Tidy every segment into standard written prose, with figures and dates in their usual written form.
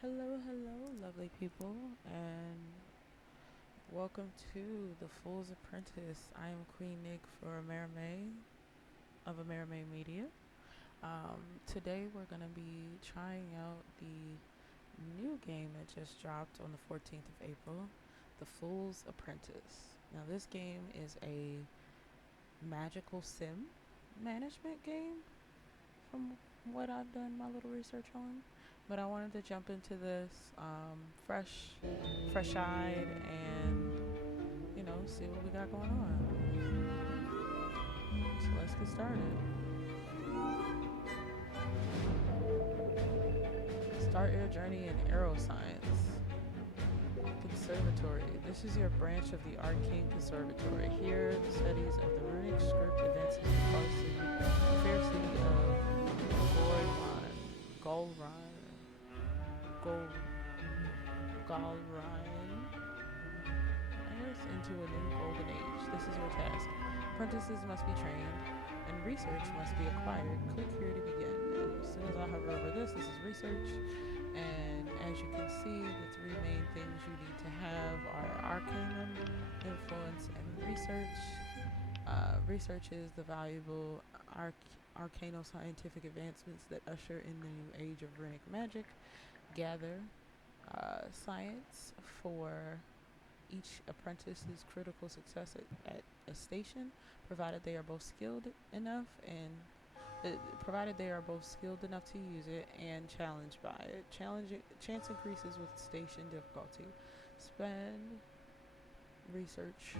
Hello, hello, lovely people, and welcome to the Fool's Apprentice. I am Queen Nick for Amerime of Amerime Media. Today we're going to be trying out the new game that just dropped on the 14th of April, The Fool's Apprentice. Now, this game is a magical sim management game from what I've done my little research on. But I wanted to jump into this fresh-eyed, and see what we got going on. So let's get started. Start your journey in aeroscience. Conservatory. This is your branch of the Arcane Conservatory. Here, the studies of the runic script advances the fair city of Golryon. Golryon enters into a new golden age. This is your task. Apprentices must be trained, and research must be acquired. Click here to begin. And as soon as I hover over this is research. And as you can see, the three main things you need to have are arcanum, influence, and research. Research is the valuable arcano-scientific advancements that usher in the new age of runic magic. Gather science for each apprentice's critical success at a station, provided they are both skilled enough to use it and challenged by it. Chance increases with station difficulty. Spend research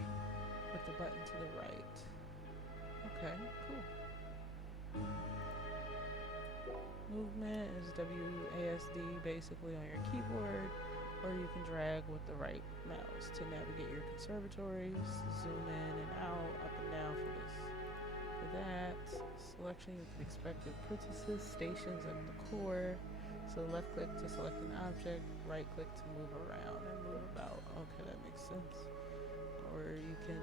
with the button to the right. Okay, cool. Movement is WASD basically on your keyboard, or you can drag with the right mouse to navigate your conservatories. Zoom in and out, up and down for that. Selection, you can expect the apprentices, stations at the core. So left click to select an object, right click to move around and move about. Okay, that makes sense. Or you can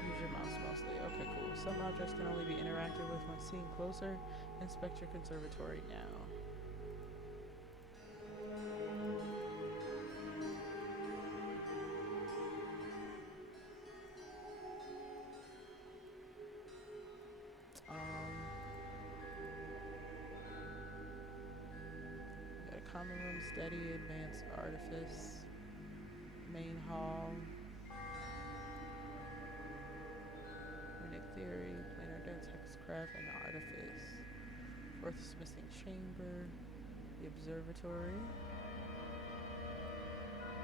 use your mouse mostly. Okay, cool. Some objects can only be interacted with when seen closer. Inspect your conservatory now. Got a common room, study, advanced artifice, main hall, runic theory, planar danse, hexcraft, and artifice. Fourth smithing chamber, the observatory,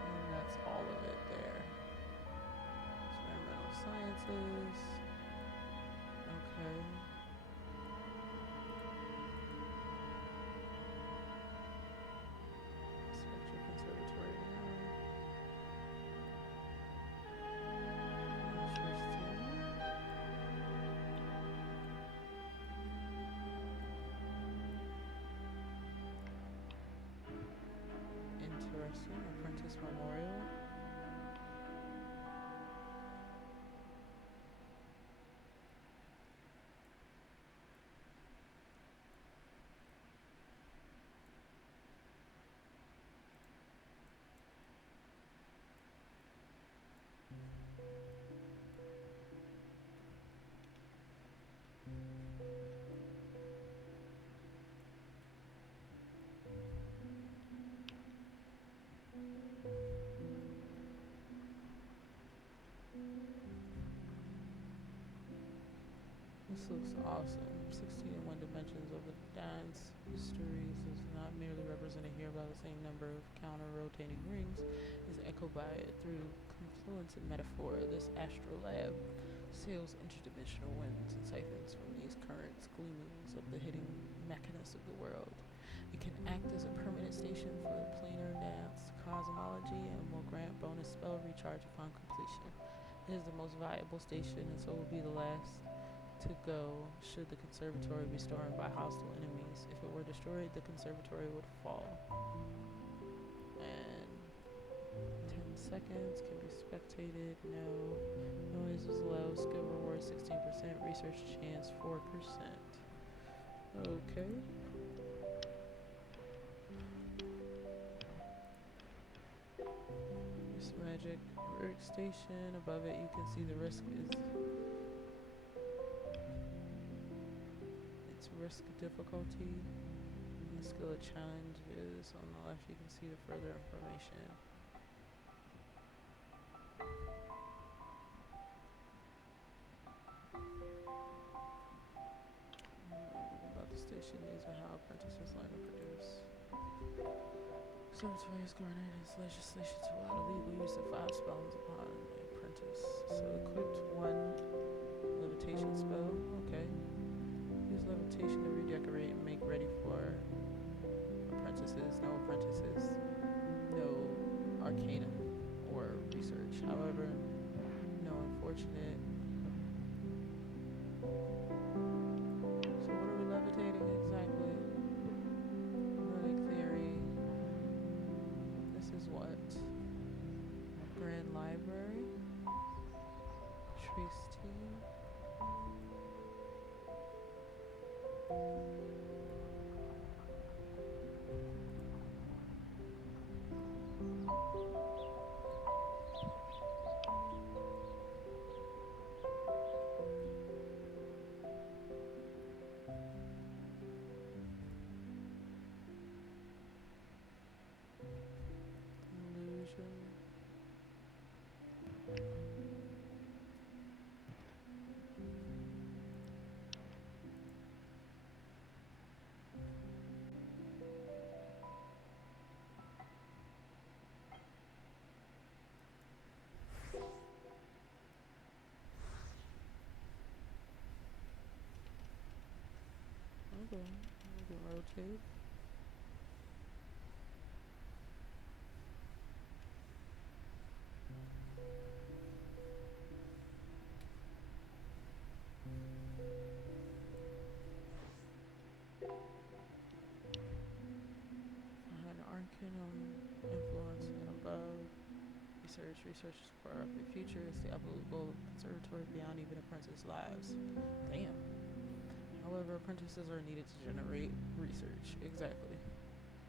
and that's all of it there. Experimental sciences. Okay. Spectral conservatory now. Interesting. Apprentice Memorial. This looks awesome. 16 in 1 dimensions of the dance histories is not merely represented here by the same number of counter-rotating rings, is echoed by it through confluence and metaphor. This astral lab sails interdimensional winds and siphons from these currents, gleamings of the hidden mechanisms of the world. It can act as a permanent station for the Planar Danse cosmology and will grant bonus spell recharge upon completion. It is the most valuable station and so will be the last to go should the conservatory be stormed by hostile enemies. If it were destroyed, the conservatory would fall. And 10 seconds can be spectated. No. Noise is low. Skill reward 16%. Research chance 4%. Okay. Workstation. Above it, you can see the risk is. It's risk difficulty. And the skill of challenge is on the left. You can see the further information. About the station needs and how apprentices learn to produce. Conservatory is granted its legislation to allow the legal use of 5 spells upon the apprentice. So equipped 1 levitation spell. Okay. Use levitation to redecorate and make ready for apprentices. No apprentices. No arcanum or research. However, no unfortunate. So what are we levitating exactly? Relic theory. This is what? Grand Library. Trace team. Illusion. Okay, we can rotate. Behind Arcanum influence and above. Research for our future is the Apollo Conservatory beyond even apprentice lives. Damn. However, apprentices are needed to generate research. Exactly.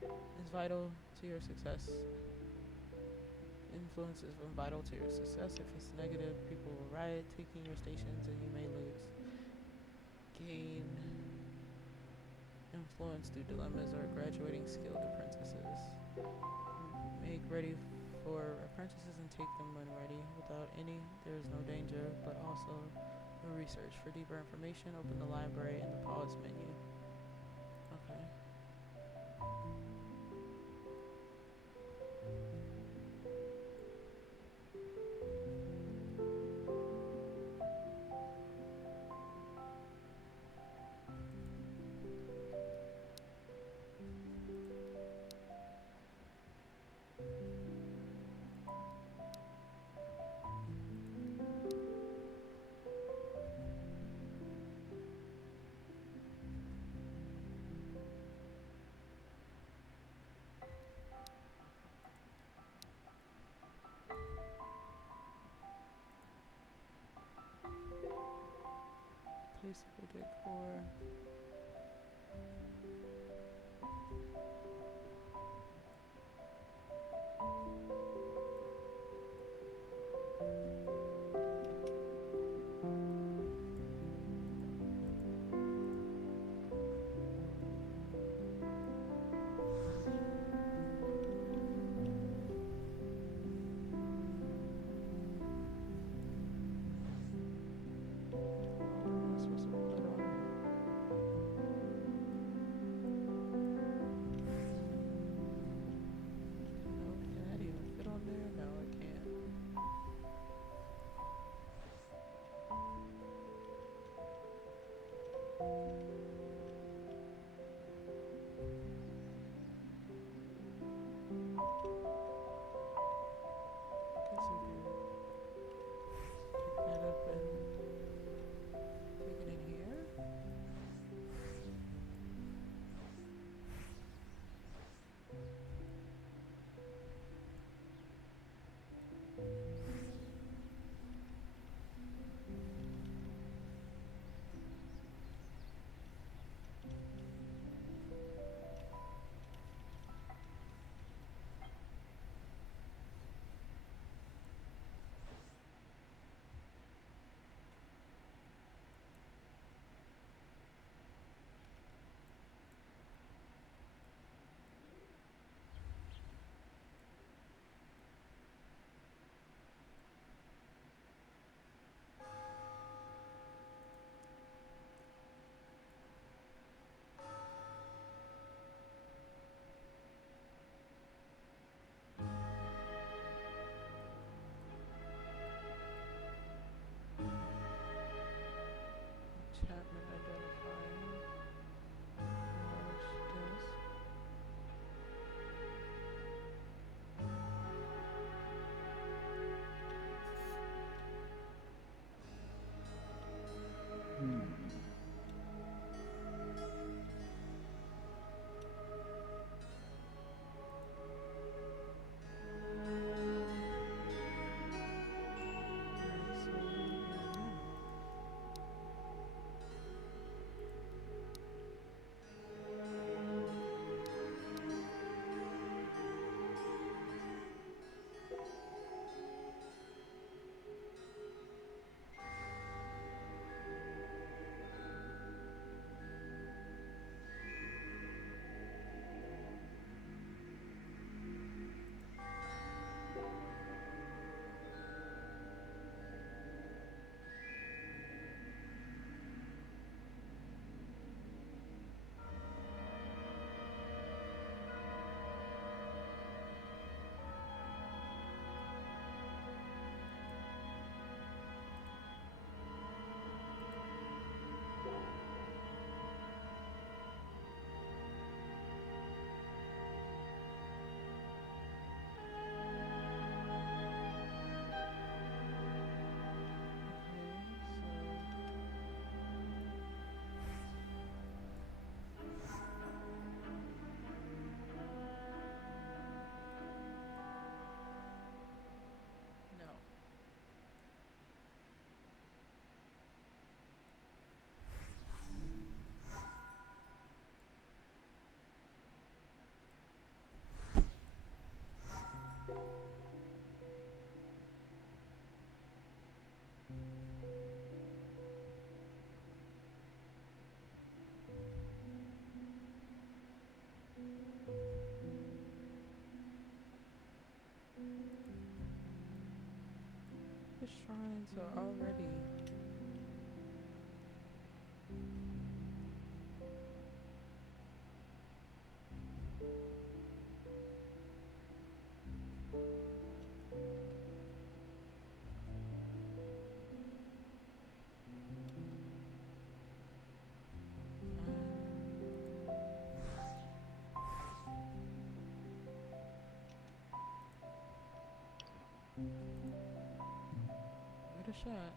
It's vital to your success. Influence is vital to your success. If it's negative, people will riot, taking your stations, and you may lose. Gain influence through dilemmas or graduating skilled apprentices. Make ready for apprentices and take them when ready. Without any, there is no danger, but also no research. For deeper information, open the library in the pause menu. Okay. Placeable decor. shrines are already. Give it a shot.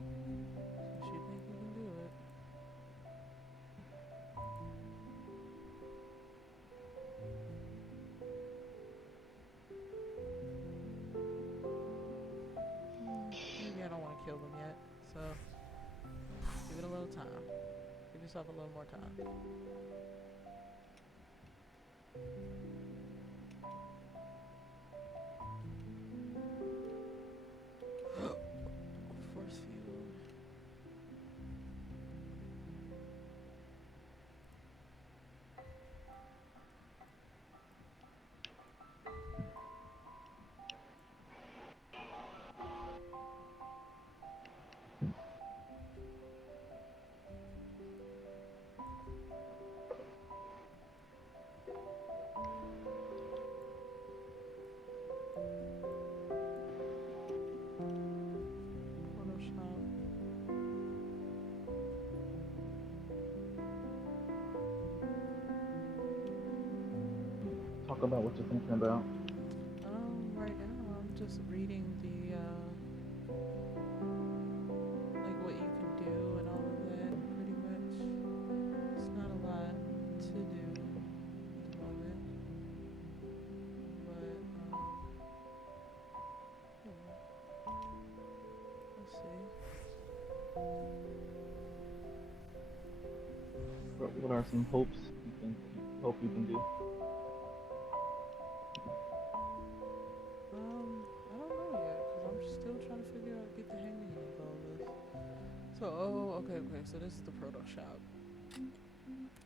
Since you think you can do it. Maybe I don't want to kill them yet, so give it a little time. Give yourself a little more time. Force field. Talk about what you're thinking about. Right now I'm just reading the like what you can do and all of that. Pretty much, it's not a lot to do at the moment, but we'll see. What are some hopes hope you can do? I don't know yet because I'm still trying to figure out, get the hang of all this. So, okay. So this is the proto shop. You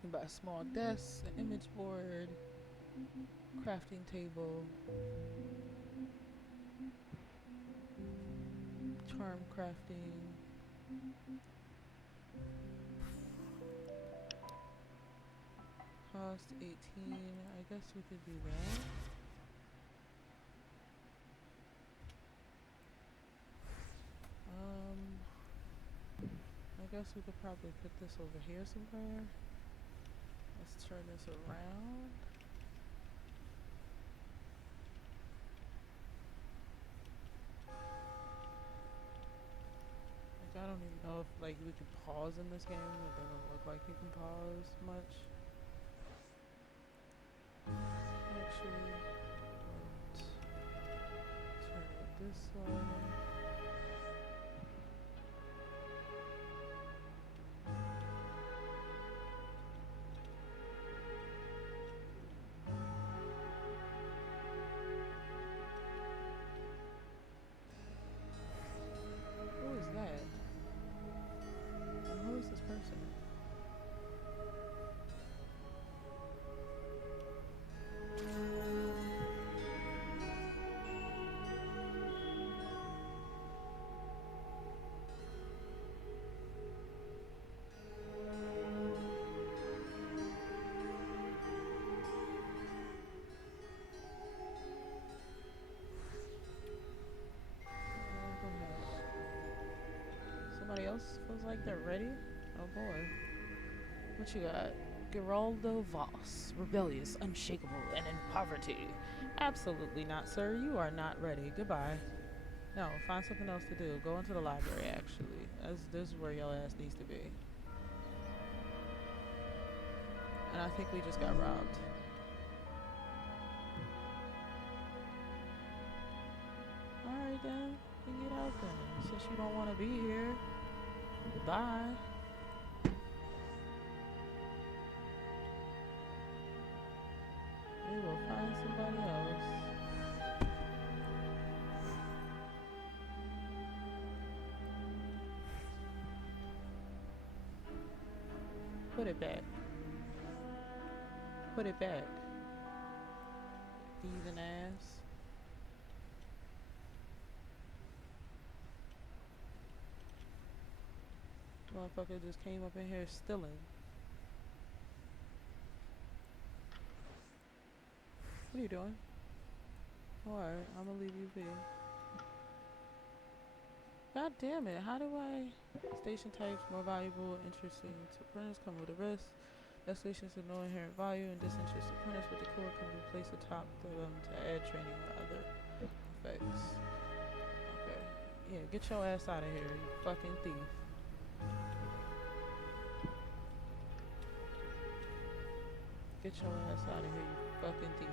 can buy a small desk, an image board, crafting table, charm crafting. Cost 18. I guess we could do that. I guess we could probably put this over here somewhere. Let's turn this around. Like, I don't even know if like we can pause in this game. It doesn't look like you can pause much. Actually, turn it this way. Who is that? And who is this person? Somebody else feels like they're ready? Oh boy. What you got? Geraldo Voss, rebellious, unshakable, and in poverty. Absolutely not, sir. You are not ready. Goodbye. No, find something else to do. Go into the library, actually. This is where your ass needs to be. And I think we just got robbed. Alright then, you get out then. Since you don't want to be here, goodbye. We will find somebody else. Put it back. Put it back. Heathen ass. Motherfucker just came up in here stealing. What are you doing? Alright, I'm gonna leave you be. God damn it, how do I... Station types more valuable, interesting to apprentice come with a risk. Destinations with no inherent value and disinterested apprentice with the core can be placed atop them to add training or other effects. Okay. Yeah, get your ass out of here, you fucking thief. Get your ass out of here, you fucking thief.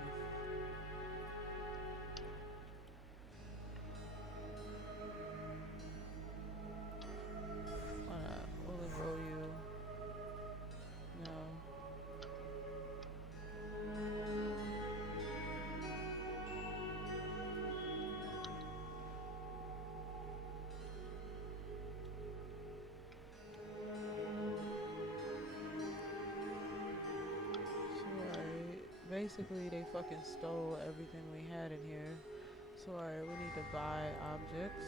Why not? We'll enroll you. No. Basically, they fucking stole everything we had in here. So, alright, we need to buy objects.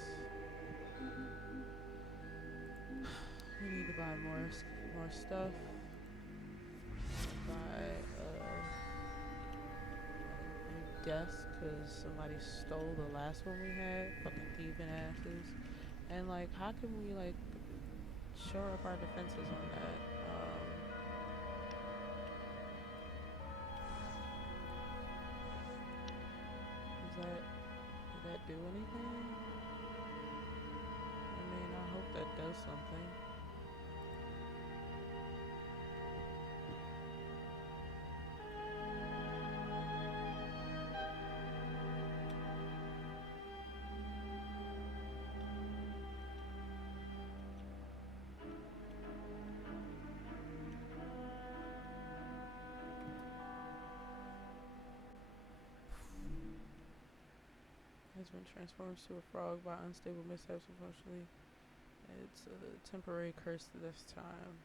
We need to buy more stuff. Buy a new desk, because somebody stole the last one we had. Fucking thieving asses. And, like, how can we, like, shore up our defenses on that? Does that do anything? I mean, I hope that does something. Has been transformed to a frog by unstable mishaps, unfortunately. It's a temporary curse this time.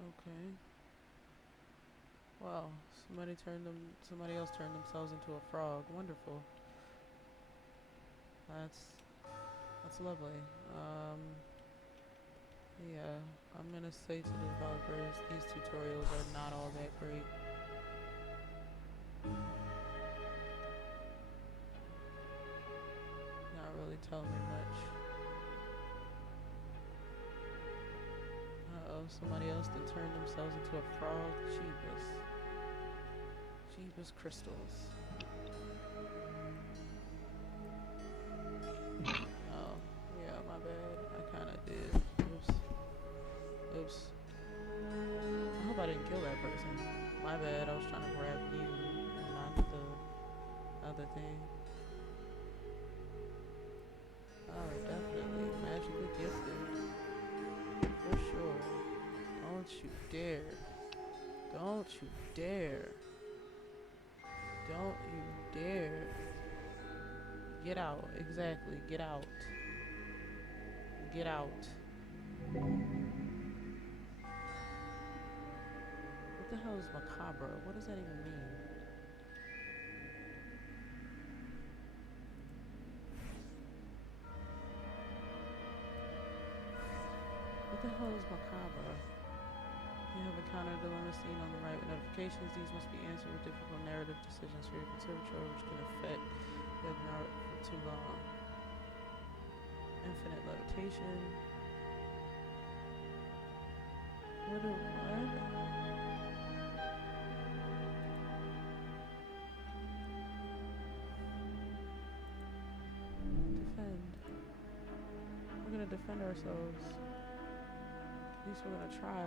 Okay. Well, somebody else turned themselves into a frog. Wonderful. That's lovely. Yeah, I'm gonna say to the developers, these tutorials are not all that great. Really tell me much. Uh-oh, somebody else that turned themselves into a frog. Jeebus crystals. Oh, yeah, my bad. I kinda did. Oops. I hope I didn't kill that person. My bad, I was trying to grab you and not the other thing. Oh, definitely. Magically gifted. For sure. Don't you dare. Don't you dare. Don't you dare. Get out. Exactly. Get out. Get out. What the hell is macabre? What does that even mean? What the hell is macabre? You have encountered a dilemma seen on the right with notifications. These must be answered with difficult narrative decisions for your conservatory, which can affect your art for too long. Infinite levitation. What? Defend. We're gonna defend ourselves. At least we're gonna try.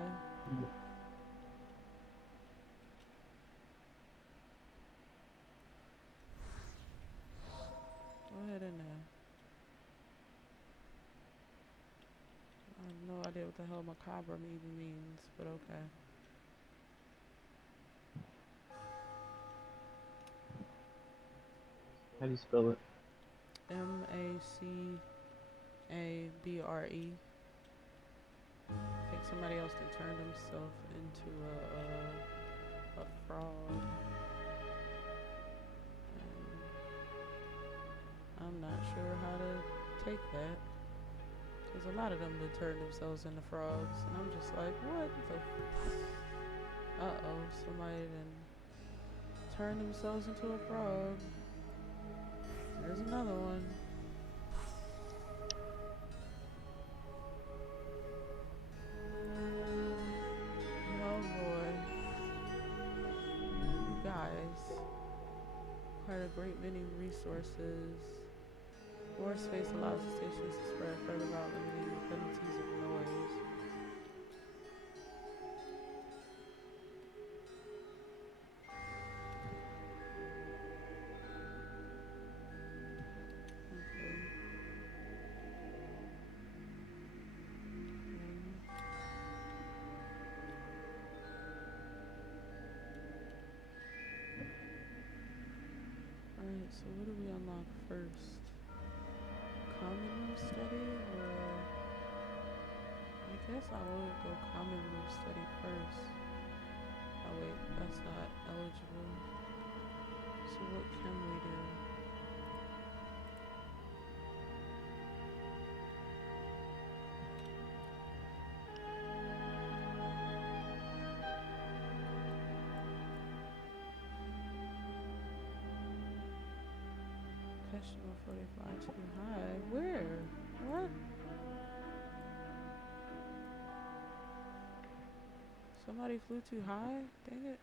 Go ahead in there. I have no idea what the hell macabre even means, but okay. How do you spell it? M-A-C-A-B-R-E. I think somebody else that turned himself into a frog. And I'm not sure how to take that. Because a lot of them did turn themselves into frogs, and I'm just like, what the? Uh-oh, somebody done turned themselves into a frog. There's another one. Oh boy. You guys. Quite a great many resources. More space allows the stations to spread further without limiting the penalties of noise. Okay. Alright, so what do we unlock first? Common room study, or I guess I would go common room study first. Oh wait, that's not eligible. So what can we do? Question 45 too high. Where? What? Somebody flew too high? Dang it.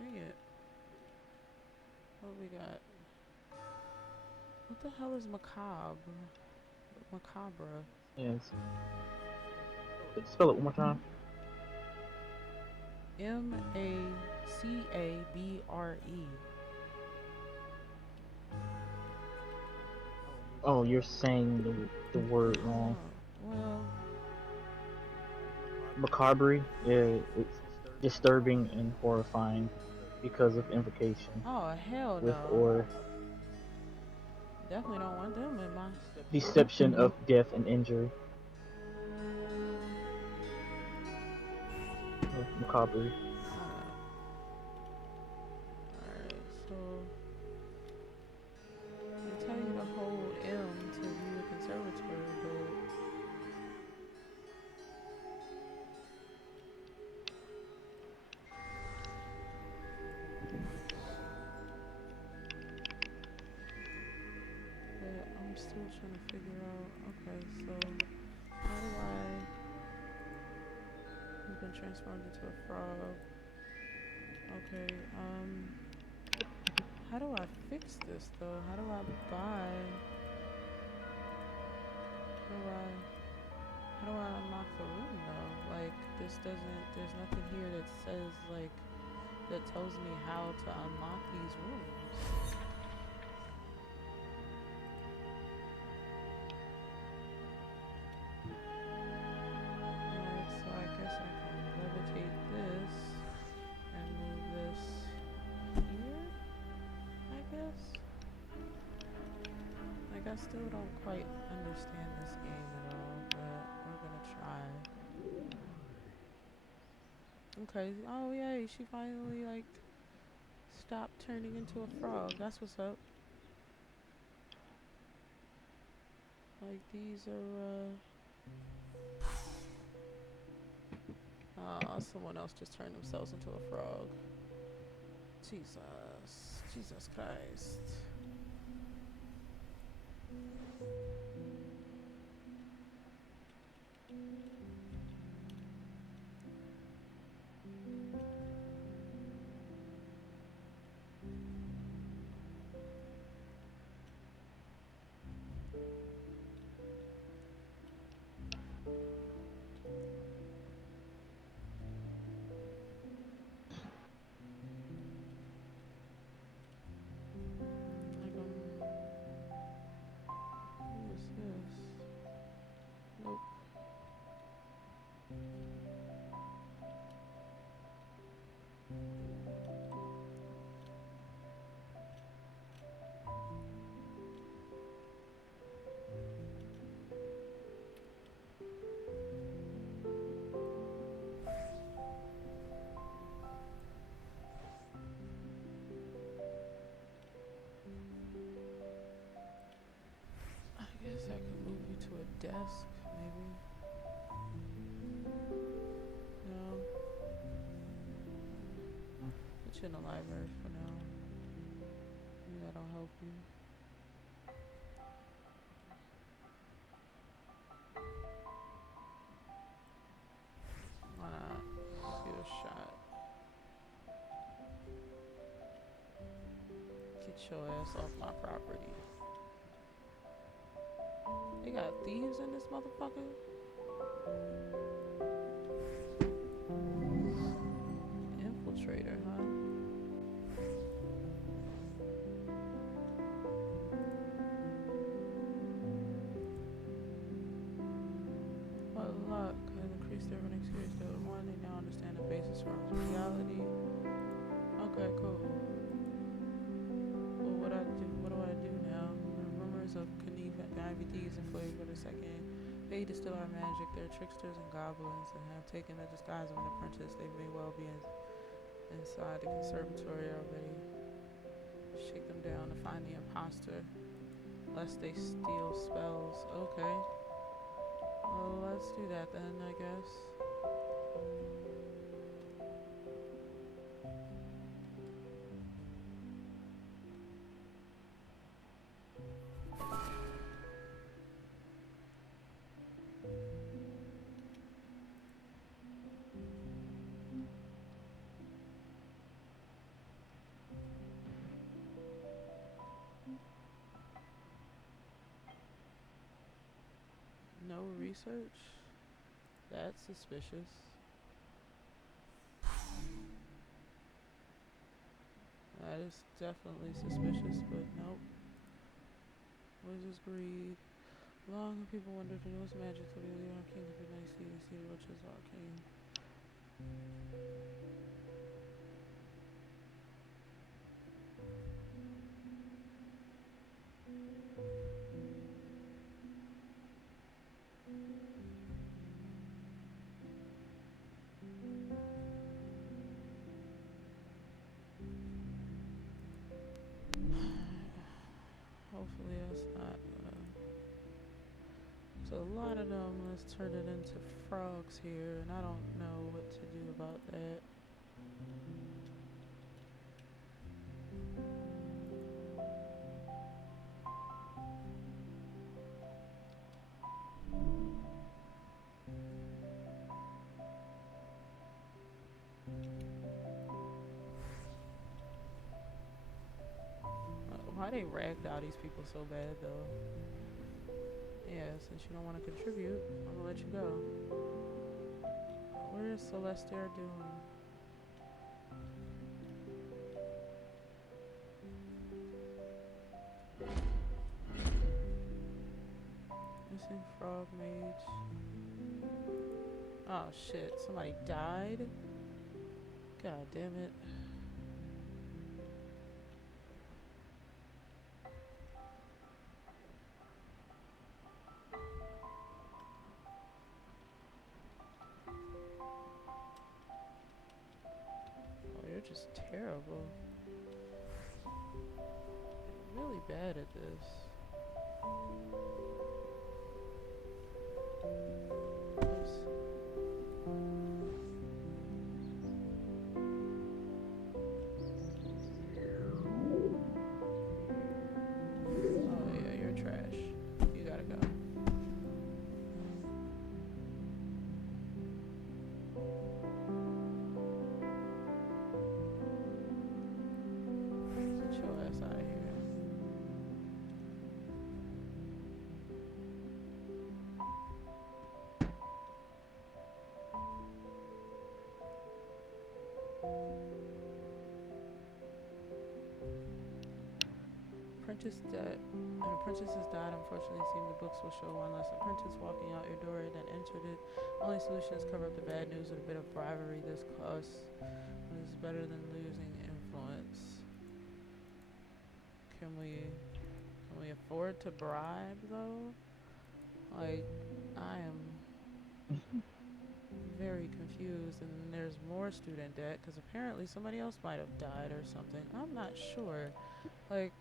Dang it. What we got? What the hell is macabre? Macabre. Yes. Spell it one more time. M-A-C-A-B-R-E. Oh, you're saying the word wrong. Oh, well, Macabre, it's disturbing and horrifying because of invocation oh hell with no. or Definitely don't want them in my... deception of death and injury. Macabre. Alright, so... They tell you to hold M to view the conservatory, but... But I'm still trying to figure out... Okay, so... How do I... You've been transformed into a frog. Okay, how do I fix this though? How do I buy? How do I unlock the room though? Like this doesn't, there's nothing here that says like, that tells me how to unlock these rooms. Alright, so I guess I can levitate this and move this here, I guess? Like, I still don't quite understand this game at all, but we're gonna try. Okay, oh yay, she finally, like, stopped turning into a frog. That's what's up. Like, these are, someone else just turned themselves into a frog. Jesus Christ. Like, what is this? Nope. in the library for now. Maybe that'll help you. Why not? Give it a shot. Get your ass off my property. They got thieves in this motherfucker? Infiltrator, huh? What luck has increased their running experience. One, they now understand the basis for reality. Okay, cool. Well, what do I do now? The rumors of conniving thieves and flavor for the second. Paid to steal our magic. They're tricksters and goblins and have taken the disguise of an apprentice. They may well be inside the conservatory already. Shake them down to find the imposter, lest they steal spells. Okay. Well, let's do that then, I guess. No research? That's suspicious. That is definitely suspicious, but nope. Wizard's greed. Long have people wondered who knows magic to be the arcane of the night sea, which is arcane. Hopefully that's not so a lot of them. Let's turn it into frogs here, and I don't know what to do about that. Why they ragdoll these people so bad though? Yeah, since you don't want to contribute, I'm gonna let you go. Where is Celestia doing? Missing frog mage. Oh shit, somebody died? God damn it. Just terrible. Really bad at this. Oh yeah, you're trash. You gotta go. An apprentice has died. Unfortunately, it seems the books will show one less apprentice walking out your door than entered it. Only solution is cover up the bad news with a bit of bribery. This costs, but it's better than losing influence. Can we afford to bribe though? Like, I am very confused, and there's more student debt because apparently somebody else might have died or something. I'm not sure. Like,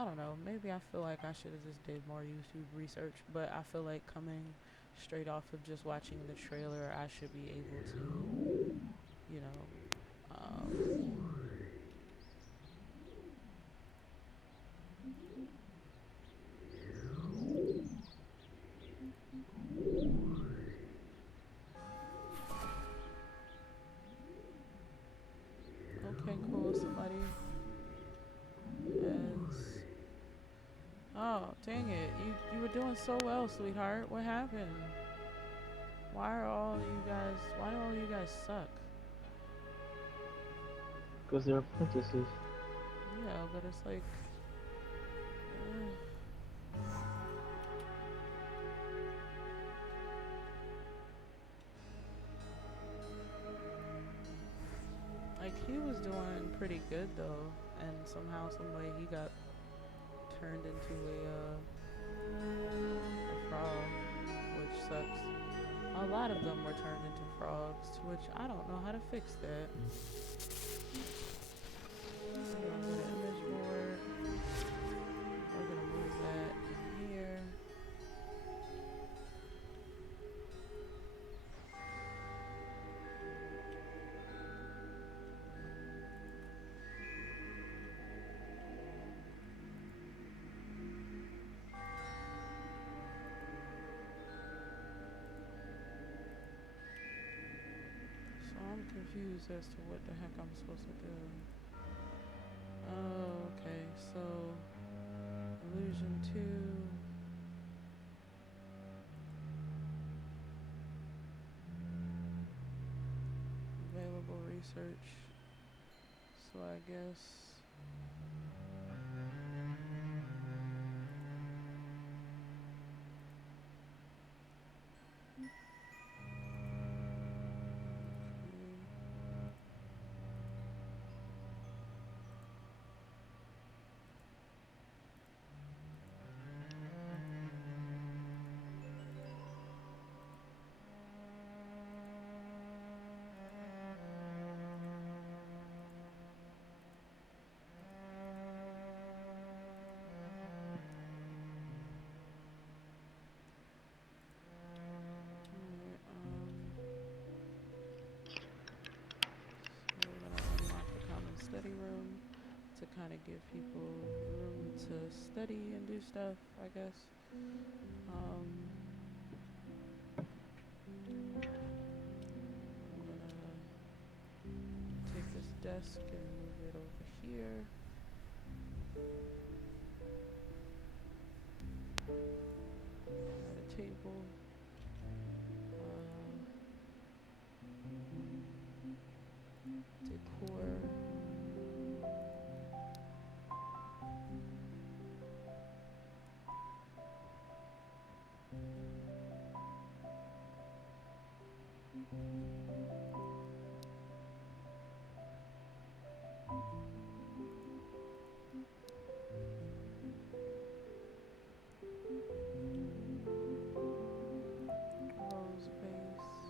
I don't know, maybe I feel like I should have just did more YouTube research, but I feel like coming straight off of just watching the trailer, I should be able to, you know, Oh, dang it. You were doing so well, sweetheart. What happened? Why do all you guys suck? Because they're apprentices. Yeah, but it's like like he was doing pretty good though, and somehow, some way, he got turned into a frog, which sucks. A lot of them were turned into frogs, which I don't know how to fix that. I'm gonna go to image board. We're gonna move that in here. So I'm confused as to what the heck I'm supposed to do. Oh, okay, so illusion 2. Available research. So I guess so we're gonna unlock the common study room to kind of give people room to study and do stuff, I guess. I'm gonna take this desk and move it over here. At a table. Decor. Rose vase.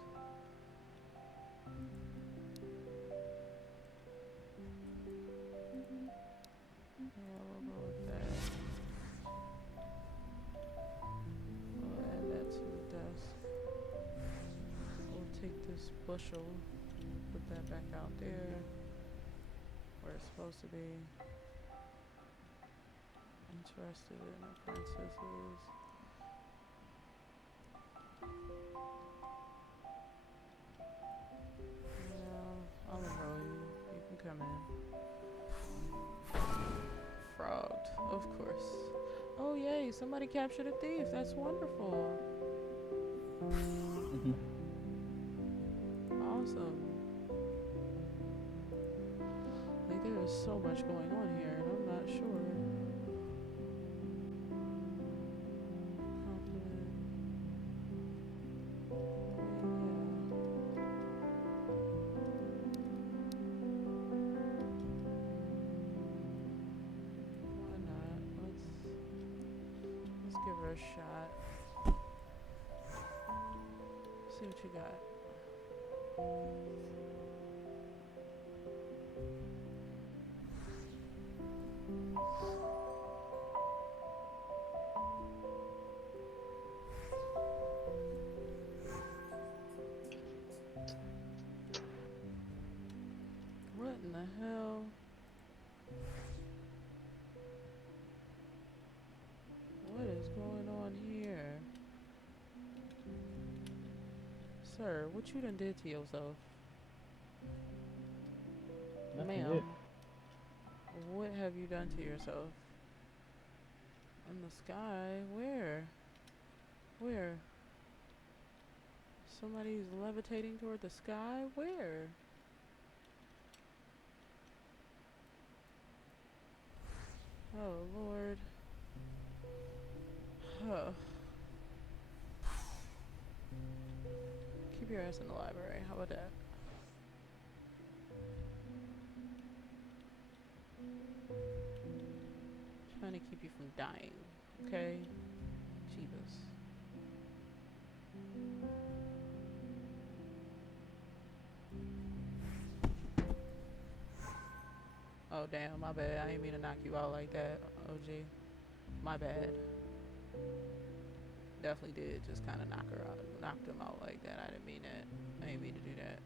Yeah, we'll go with that. We'll add that to the desk. We'll take this bushel, put that back out there where it's supposed to be. Interested in apprentices. Yeah, I'll enroll you. You can come in. Frogged, of course. Oh yay, somebody captured a thief. That's wonderful. Awesome. Like there is so much going on here and I'm not sure. Compliment. Why not? Let's give her a shot. See what you got. What in the hell? What is going on here? Sir, what you done did to yourself? Nothing Ma'am, yet. what have you done to yourself? I'm in the sky. Where? Where? Somebody's levitating toward the sky? Where? Oh, Lord. Huh. Keep your ass in the library. How about that? Trying to keep you from dying. Okay? Jesus. Oh, damn. My bad. I ain't mean to knock you out like that, OG. My bad. Definitely did just kind of knocked him out like that. I didn't mean that. I didn't mean to do that.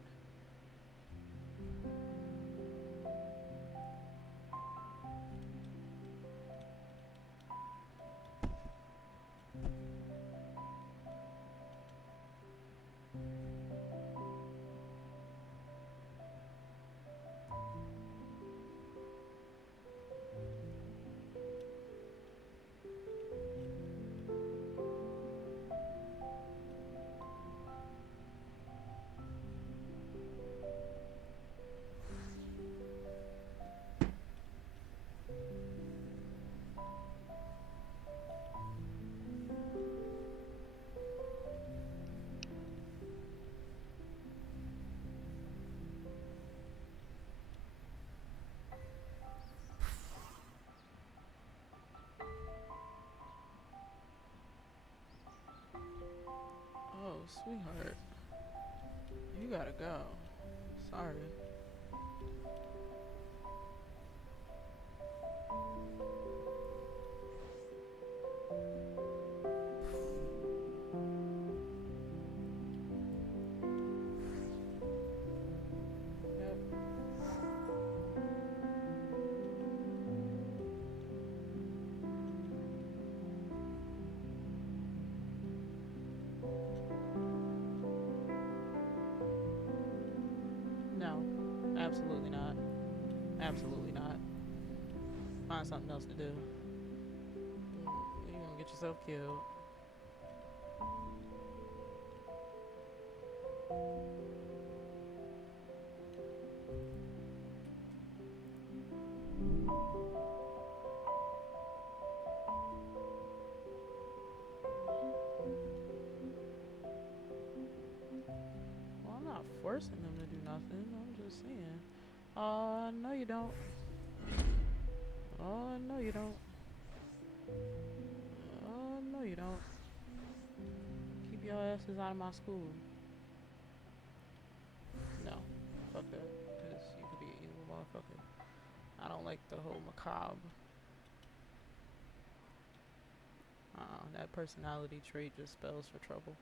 Oh, sweetheart. You gotta go. Sorry. Yep. No. Absolutely not. Absolutely not. Find something else to do. You're gonna get yourself killed. Well, I'm not forcing them to do nothing. I'm just saying. Oh, no you don't. Oh, no you don't. Oh, no you don't. Keep your asses out of my school. No. Fuck that. Because you could be an evil motherfucker. I don't like the whole macabre. That personality trait just spells for trouble.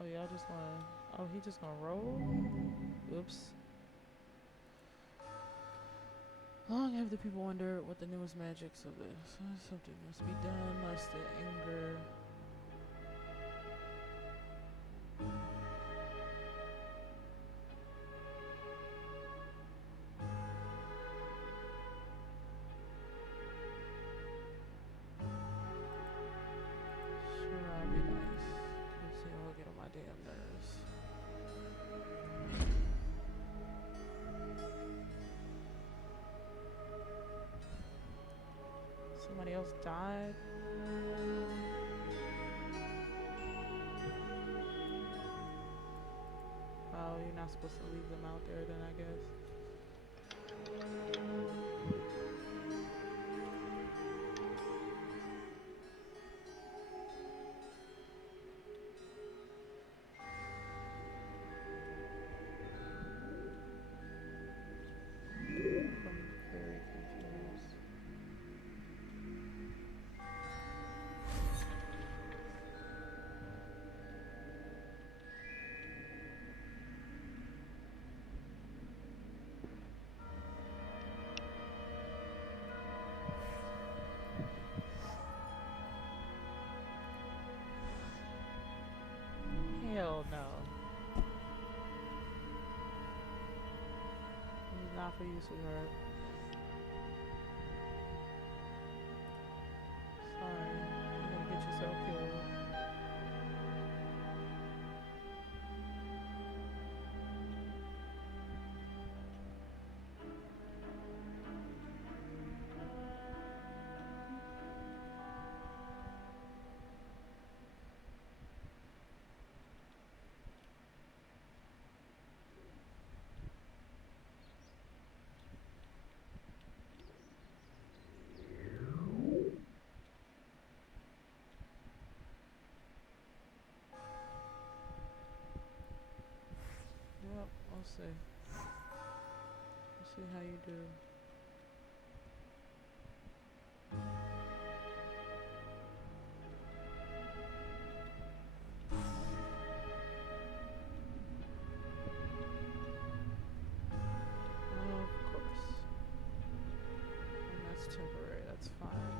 Oh, y'all just gonna... Oh, he just gonna roll? Oops. Long have the people wondered what the newest magics of this. Something must be done, lest the anger... Sure, I'll be nice. Let's see, I'll get on my damn nerves. Somebody else died? Oh, you're not supposed to leave them out there then, I guess. I'm very confused. off of you, sweetheart. Sorry, you're gonna get yourself killed. Yep, we'll see. We'll see how you do. Well, of course. And that's temporary, that's fine.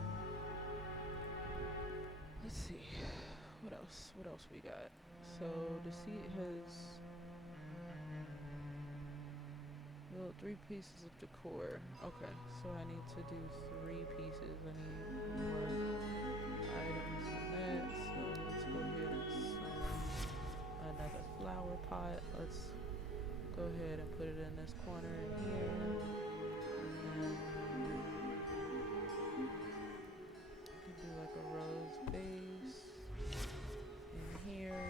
Let's see. What else? What else we got? So, Deceit has well, 3 pieces of decor. Okay, so I need to do 3 pieces. I need more items than that. So let's go ahead and summon another flower pot. Let's go ahead and put it in this corner in here. And then do like a rose base in here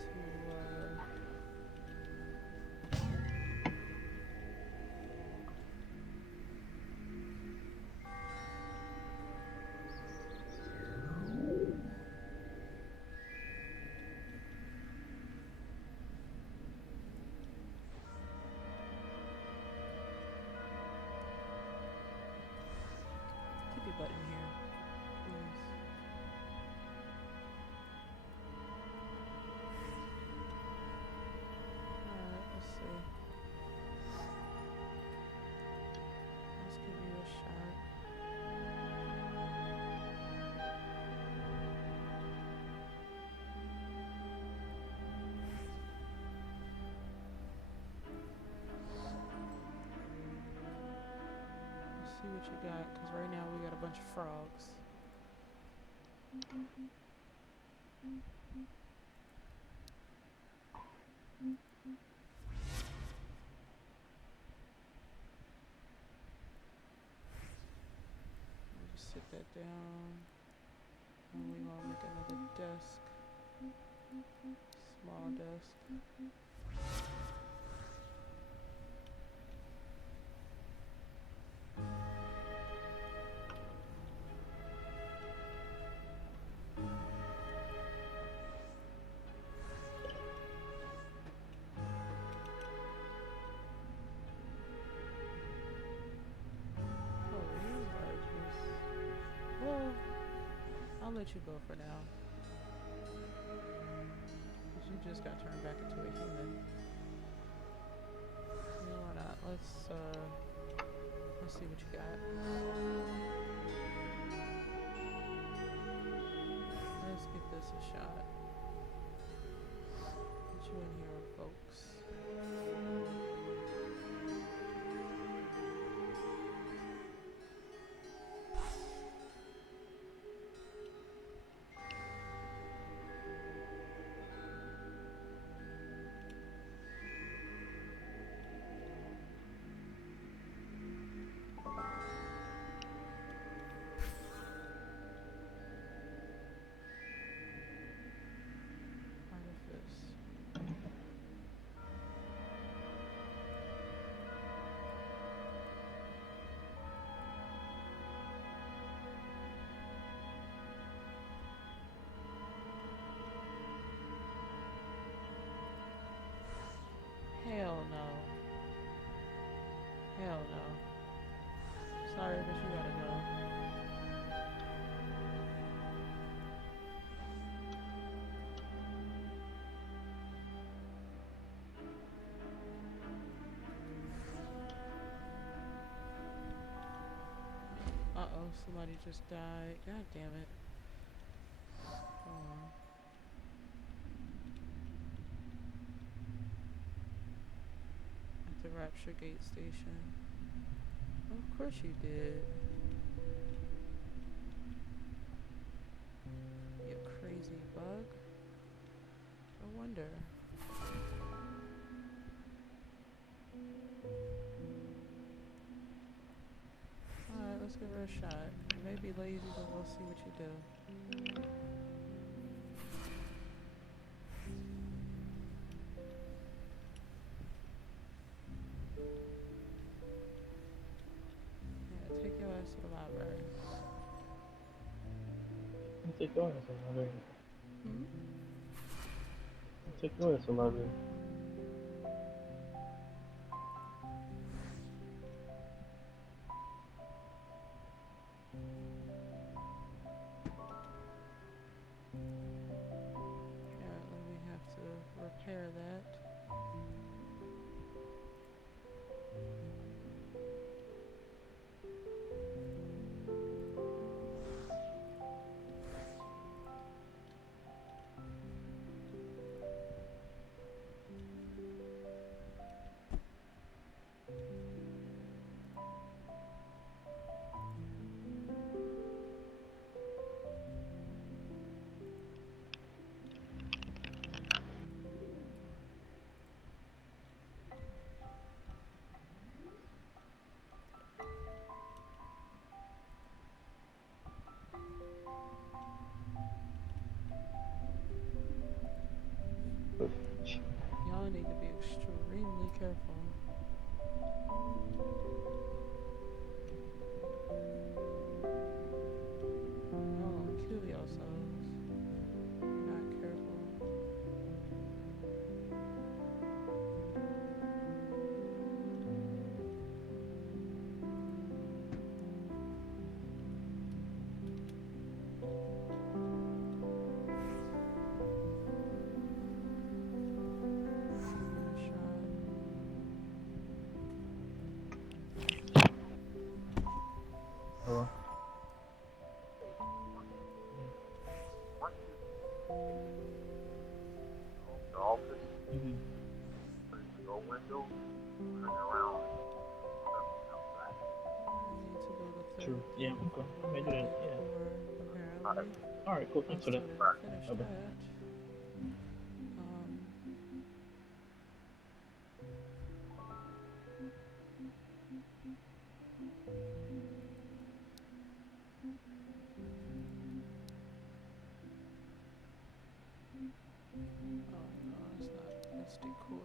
to keep your button here, please. Alright, let's see. Let's give you a shot. Let's see what you got, because right now we got a bunch of frogs. I'll just sit that down. And we're gonna make another desk. Small desk. Oh, these larges. Well, I'll let you go for now. Because you just got turned back into a human. No, why not? Let's see what you got. Let's give this a shot. Get you in here, folks. Artifice. Hell no. Hell no. Sorry, but you gotta go. Uh-oh, somebody just died. God damn it. Hold on. I have to write capture gate station. Of course you did. You crazy bug. No wonder. Alright, let's give her a shot. You may be lazy, but we'll see what you do. Yeah, take your ass to the library. Take your ass to the library. Hmm? Take your ass to the library. Apparently we have to repair that. Y'all need to be extremely careful. Y'all gonna kill yourselves. If you're not careful. Hello? The office, Mm-hmm. your window, turn around. I need to go to third True. Yeah, floor okay. for Maybe that, decor, yeah. apparently. Alright, cool. Thanks for I that. still didn't finish Okay. that. Oh no, it's not. It's decor.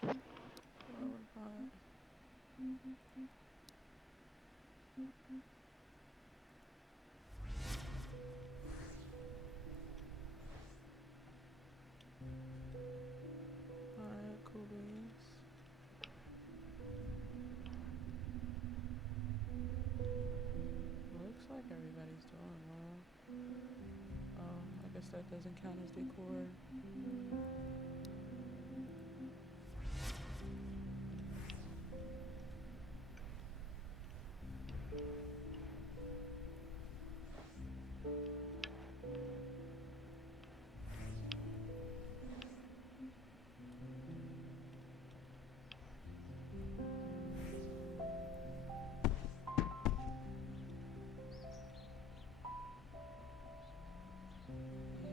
Flower pot. Alright, cool beans. Looks like everybody's doing well. Oh, I guess that doesn't count as decor.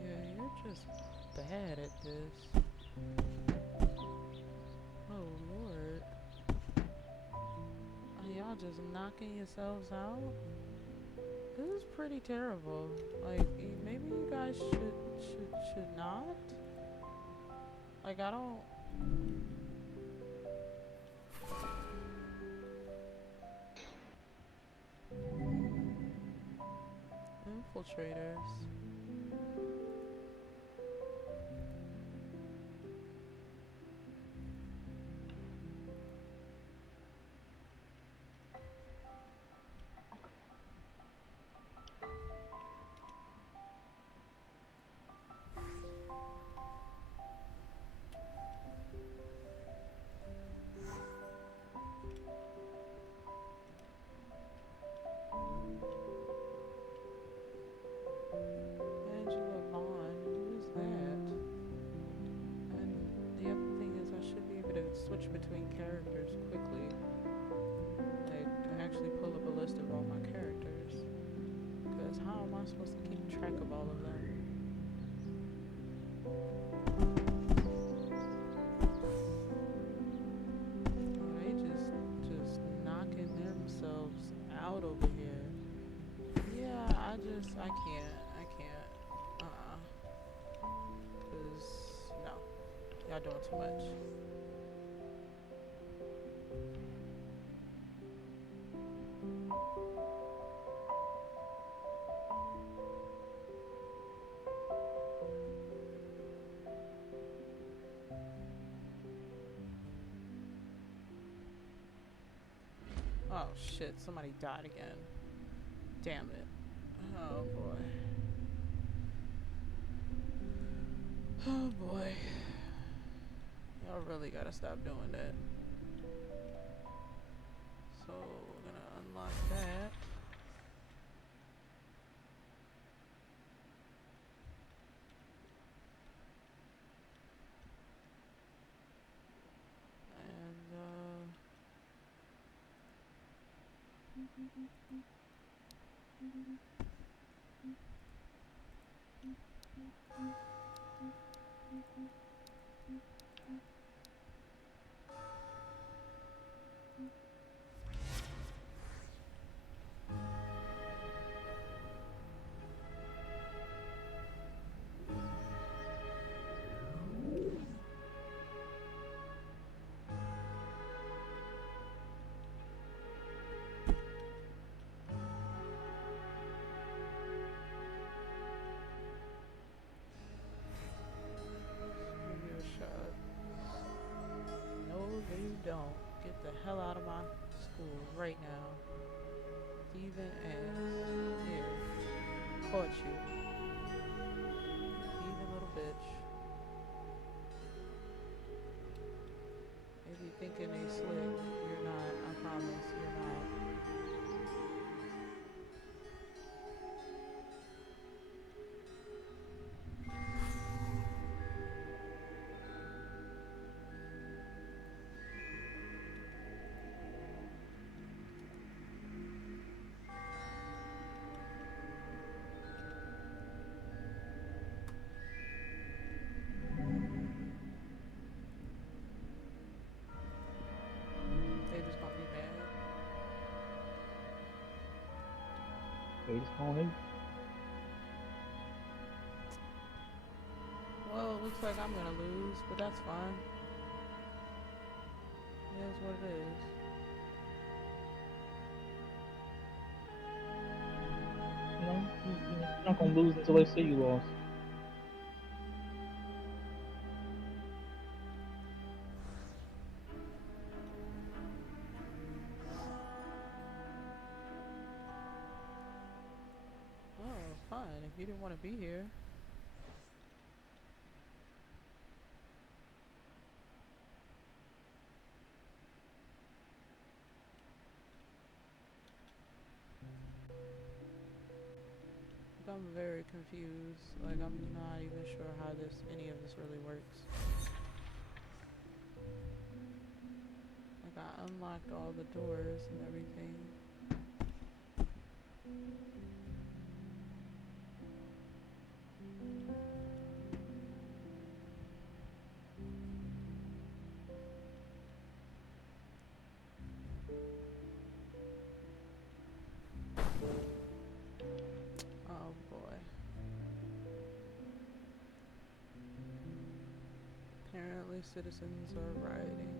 Yeah, you're just bad at this. Oh lord. Are y'all just knocking yourselves out? This is pretty terrible. Like, maybe you guys should not? Like, I don't... Infiltrators. between characters quickly. Like, actually pull up a list of all my characters. Because how am I supposed to keep track of all of them? They just knocking themselves out over here. Yeah, I can't. Cause no, y'all doing too much. Oh shit, somebody died again. Damn it. Oh boy. Oh boy. Y'all really gotta stop doing that. So we're gonna unlock that. Give you a shot. No, you don't. Get the hell out of my school right now. Thieving ass. Here. Caught you. Thieving little bitch. If you thinking they slick, you're not. I promise, you're not. They just gonna be mad. Face calling. Well, it looks like I'm gonna lose, but that's fine. It is what it is. You know, you're not gonna lose until they say you lost. Oh, fine. If you didn't want to be here. I'm very confused. Like, I'm not even sure how any of this really works. Like, I unlocked all the doors and everything. Oh boy. Apparently citizens are rioting.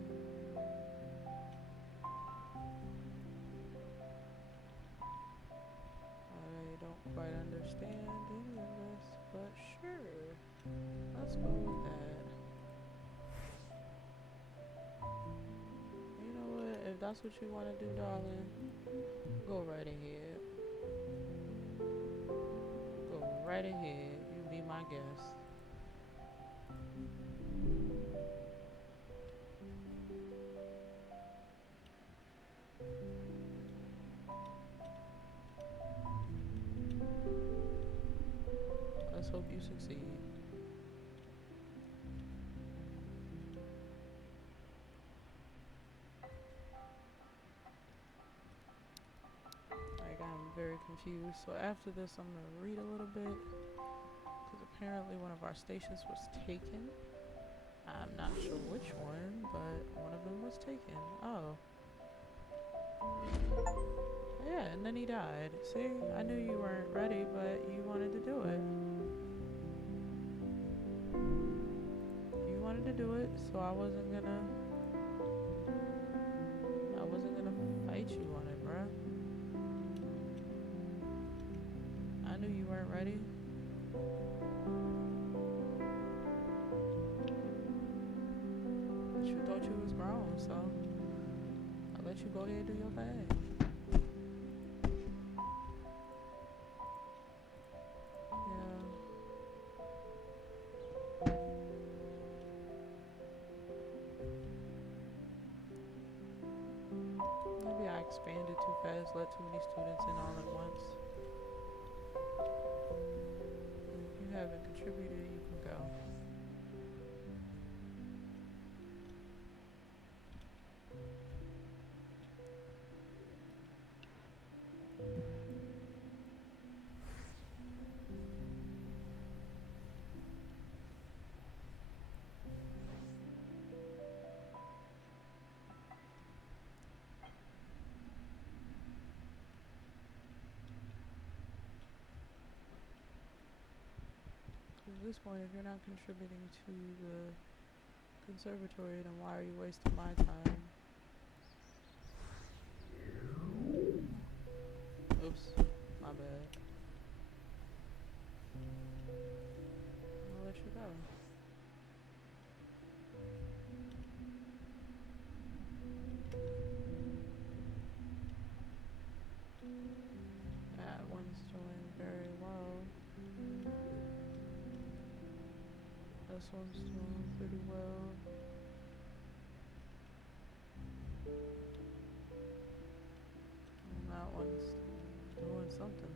I don't quite understand any of this, but sure. Let's go with that. You know what? If that's what you want to do, darling, go right ahead. Go right ahead. You be my guest. Let's hope you succeed. queue. So after this, I'm gonna read a little bit because apparently one of our stations was taken. I'm not sure which one, but one of them was taken. Oh. Yeah, and then he died. See, I knew you weren't ready, but you wanted to do it. You wanted to do it, so I wasn't gonna fight you on it, bruh. I knew you weren't ready. But you thought you was grown, so I'll let you go ahead and do your thing. Maybe I expanded too fast, let too many students in all at once. If you haven't contributed, you can go. At this point, if you're not contributing to the conservatory, then why are you wasting my time? Oops, my bad. I'll let you go. That one's doing very well. This one's doing pretty well. And that one's doing something.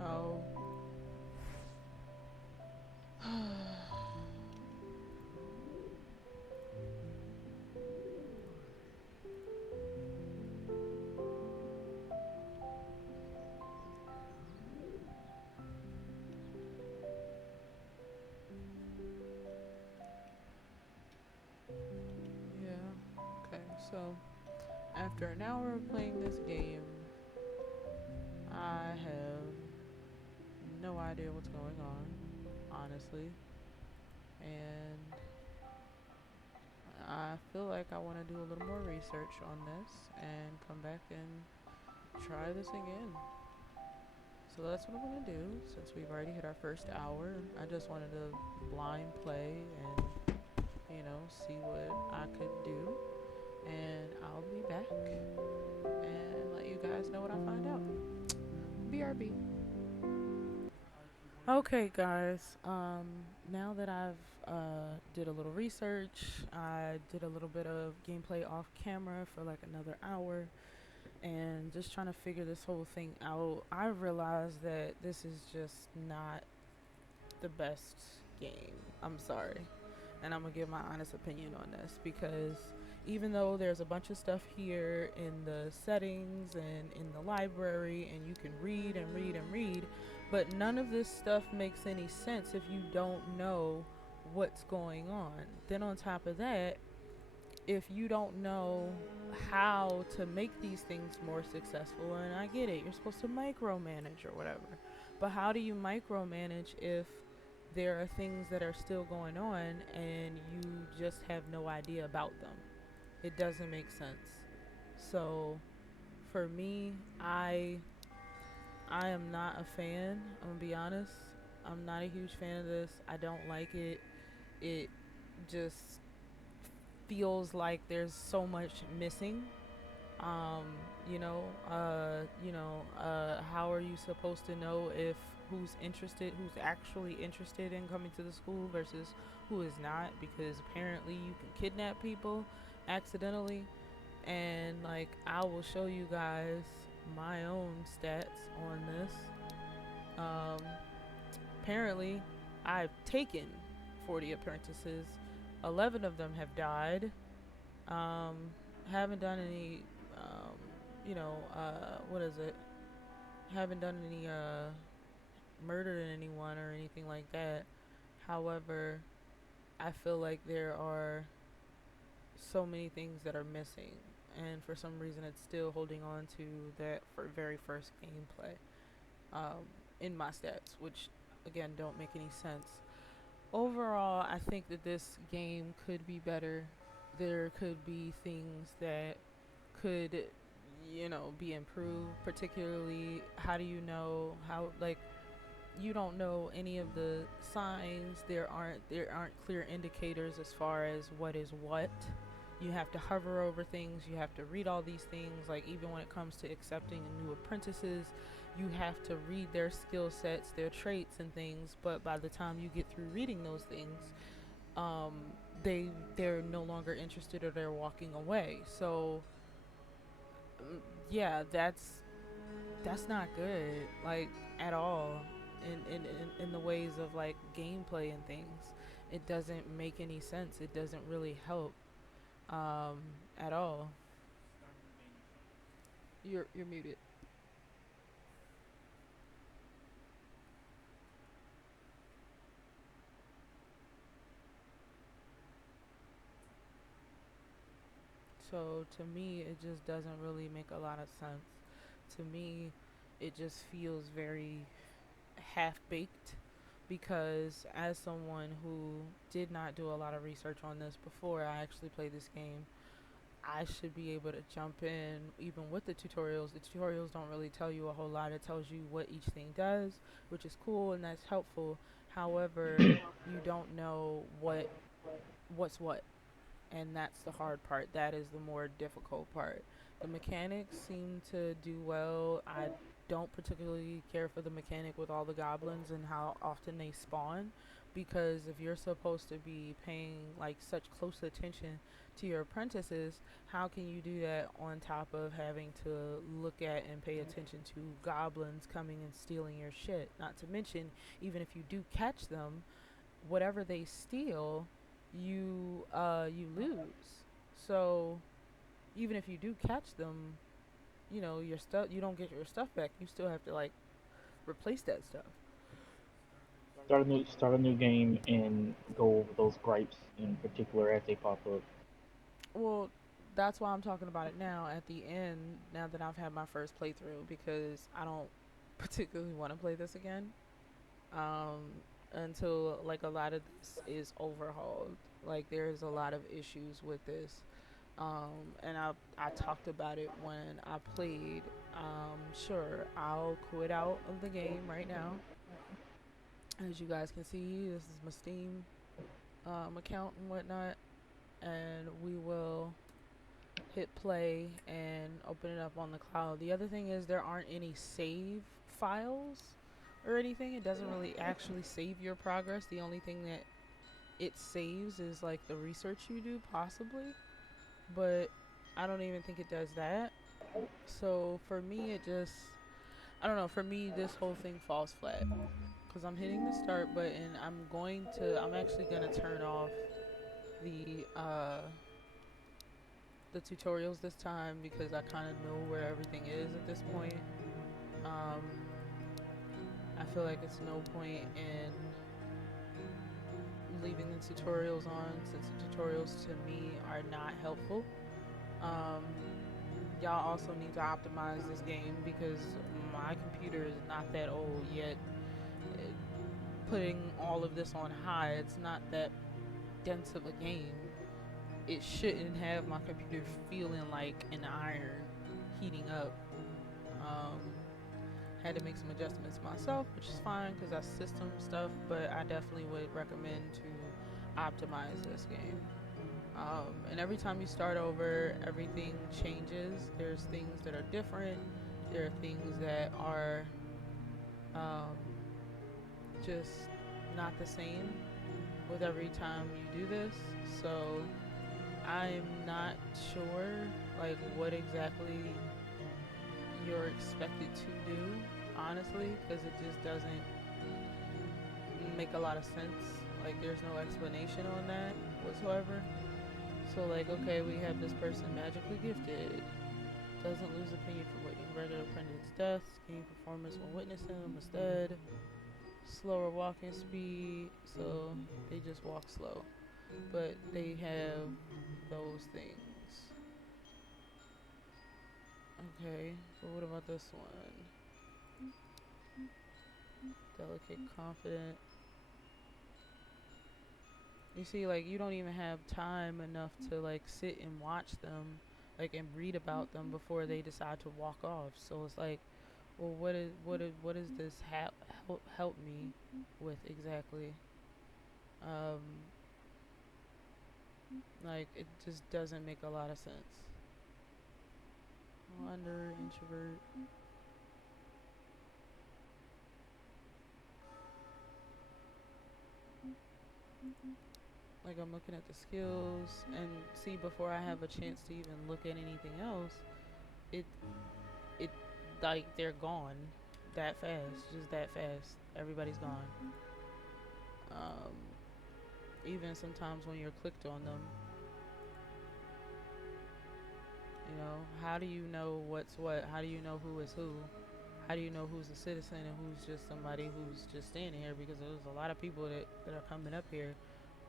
Oh. Yeah. Okay, so after an hour of playing this game, I have no idea what's going on, honestly. And I feel like I want to do a little more research on this and come back and try this again. So that's what I'm going to do since we've already hit our first hour. I just wanted to blind play and, you know, see what I could do. And I'll be back and let you guys know what I find out. BRB. Okay, guys. Now that I've did a little research, I did a little bit of gameplay off camera for like another hour, and just trying to figure this whole thing out. I realized that this is just not the best game. I'm sorry, and I'm gonna give my honest opinion on this because even though there's a bunch of stuff here in the settings and in the library, and you can read and read and read, but none of this stuff makes any sense if you don't know what's going on. Then on top of that, if you don't know how to make these things more successful, and I get it, you're supposed to micromanage or whatever, but how do you micromanage if there are things that are still going on and you just have no idea about them? It doesn't make sense. So for me, I am not a fan. I'm gonna be honest. I'm not a huge fan of this. I don't like it. It just feels like there's so much missing. How are you supposed to know if who's actually interested in coming to the school versus who is not? Because apparently you can kidnap people accidentally, and like I will show you guys my own stats on this. Um, Apparently, I've taken 40 apprentices. 11 of them have died. Um, haven't done any, what is it? Haven't done any, murdered anyone or anything like that. However, I feel like there are so many things that are missing. And for some reason, it's still holding on to that very first gameplay in my stats, which again don't make any sense. Overall, I think that this game could be better. There could be things that could, be improved. Particularly, how do you know how like you don't know any of the signs. There aren't clear indicators as far as what is what. You have to hover over things. You have to read all these things. Like even when it comes to accepting new apprentices, you have to read their skill sets, their traits, and things. But by the time you get through reading those things, um, they're no longer interested or they're walking away. So yeah, that's not good, like at all. In the ways of like gameplay and things, it doesn't make any sense. It doesn't really help um, at all. You're muted. So to me, it just doesn't really make a lot of sense. To me, it just feels very half baked because as someone who did not do a lot of research on this before I actually played this game, I should be able to jump in even with the tutorials. The tutorials don't really tell you a whole lot. It tells you what each thing does, which is cool and that's helpful. However, you don't know what's what, and that's the hard part. That is the more difficult part. The mechanics seem to do well. I don't particularly care for the mechanic with all the goblins and how often they spawn, because if you're supposed to be paying like such close attention to your apprentices, how can you do that on top of having to look at and pay attention to goblins coming and stealing your shit? Not to mention, even if you do catch them, whatever they steal, you lose. So even if you do catch them, your stuff, you don't get your stuff back. You still have to like replace that stuff. Start a new game and go over those gripes in particular as they pop up. Well, that's why I'm talking about it now at the end, now that I've had my first playthrough, because I don't particularly want to play this again um, until like a lot of this is overhauled. Like there's a lot of issues with this. And I talked about it when I played. Sure, I'll quit out of the game right now. As you guys can see, this is my Steam account and whatnot, and we will hit play and open it up on the cloud. The other thing is there aren't any save files or anything. It doesn't really actually save your progress. The only thing that it saves is like the research you do, possibly, but I don't even think it does that. So for me, I don't know. For me, this whole thing falls flat because I'm hitting the start button. I'm actually gonna turn off the uh, the tutorials this time because I kind of know where everything is at this point. Um, I feel like it's no point in leaving the tutorials on since the tutorials to me are not helpful. Um, y'all also need to optimize this game because my computer is not that old yet. Uh, Putting all of this on high, it's not that dense of a game. It shouldn't have my computer feeling like an iron heating up. Um, had to make some adjustments myself, which is fine because that's system stuff, but I definitely would recommend to optimize this game. And every time you start over, everything changes. There's things that are different. There are things that are um, just not the same with every time you do this. So I'm not sure like what exactly you're expected to do, honestly, because it just doesn't make a lot of sense. Like there's no explanation on that whatsoever. So like, okay, we have this person magically gifted, doesn't lose opinion for witnessing regular apprentice deaths, gain performance when witnessing them instead, slower walking speed, so they just walk slow. But they have those things. Okay, but what about this one? Delicate, confident. You see, like, you don't even have time enough to, like, sit and watch them, like, and read about them before they decide to walk off. So it's like, well, what is this help me with exactly? Um, like, it just doesn't make a lot of sense. Wonder, introvert. Like I'm looking at the skills and see before I have a chance to even look at anything else, it it like they're gone that fast, just that fast. Everybody's gone. Um, Even sometimes when you're clicked on them, you know, how do you know what's what? How do you know who is who? How do you know who's a citizen and who's just somebody who's just standing here? Because there's a lot of people that are coming up here,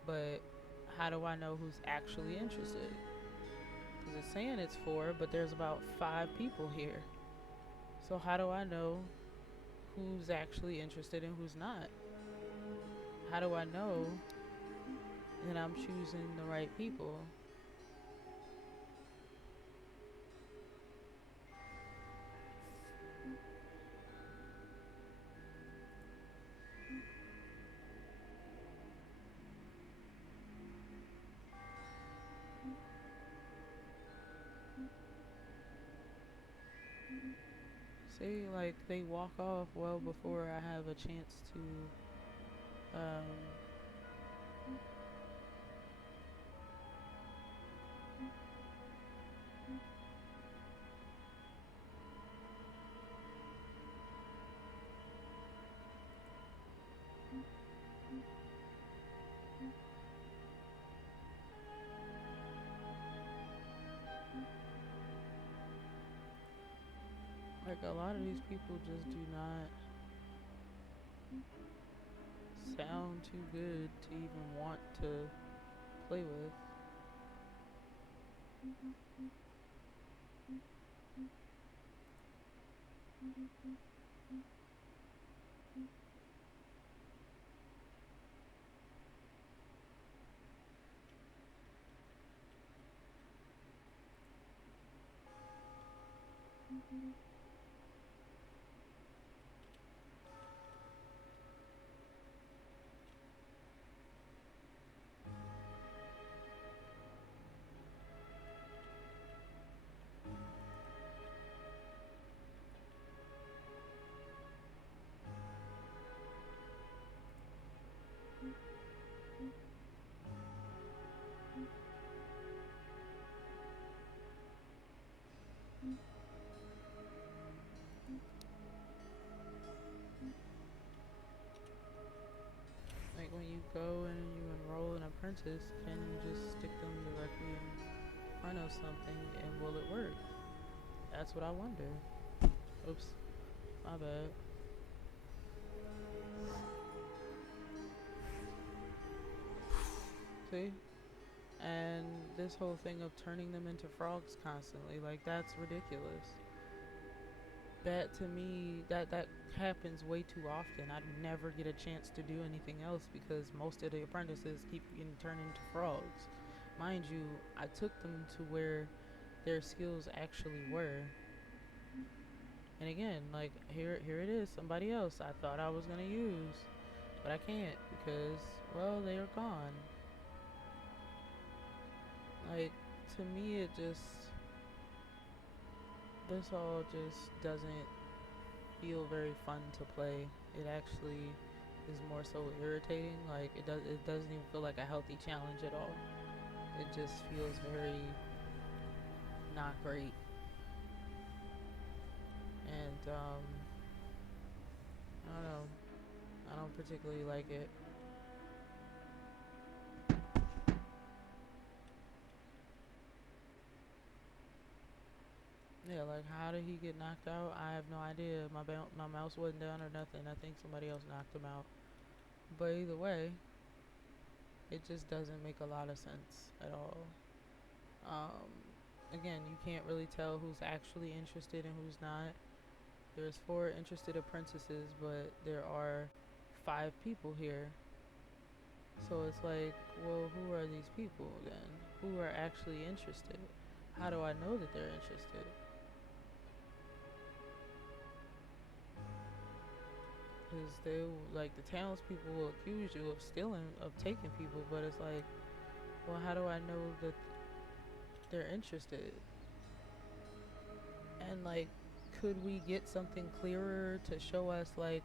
but how do I know who's actually interested? Because it's saying it's 4, but there's about 5 people here. So how do I know who's actually interested and who's not? How do I know that I'm choosing the right people? See, like they walk off well before I have a chance to like a lot of these people just do not sound too good to even want to play with. Like when you go and you enroll an apprentice, can you just stick them directly in front of something and will it work? That's what I wonder. Oops, my bad. See? And this whole thing of turning them into frogs constantly, like that's ridiculous. That to me, that happens way too often. I never get a chance to do anything else because most of the apprentices keep getting turned into frogs. Mind you, I took them to where their skills actually were. And again, like here it is, somebody else I thought I was gonna use, but I can't because, well, they are gone. Like to me, this all just doesn't feel very fun to play. It actually is more so irritating. Like it doesn't even feel like a healthy challenge at all. It just feels very not great. And I don't know. I don't particularly like it. Yeah, like how did he get knocked out? I have no idea. My mouse wasn't down or nothing. I think somebody else knocked him out. But either way, it just doesn't make a lot of sense at all. Um, Again, you can't really tell who's actually interested and who's not. There's 4 interested apprentices, but there are 5 people here. So it's like, well, who are these people then? Who are actually interested? How do I know that they're interested? Because they, like, the townspeople will accuse you of stealing, of taking people, but it's like, well, how do I know that they're interested? And like, could we get something clearer to show us like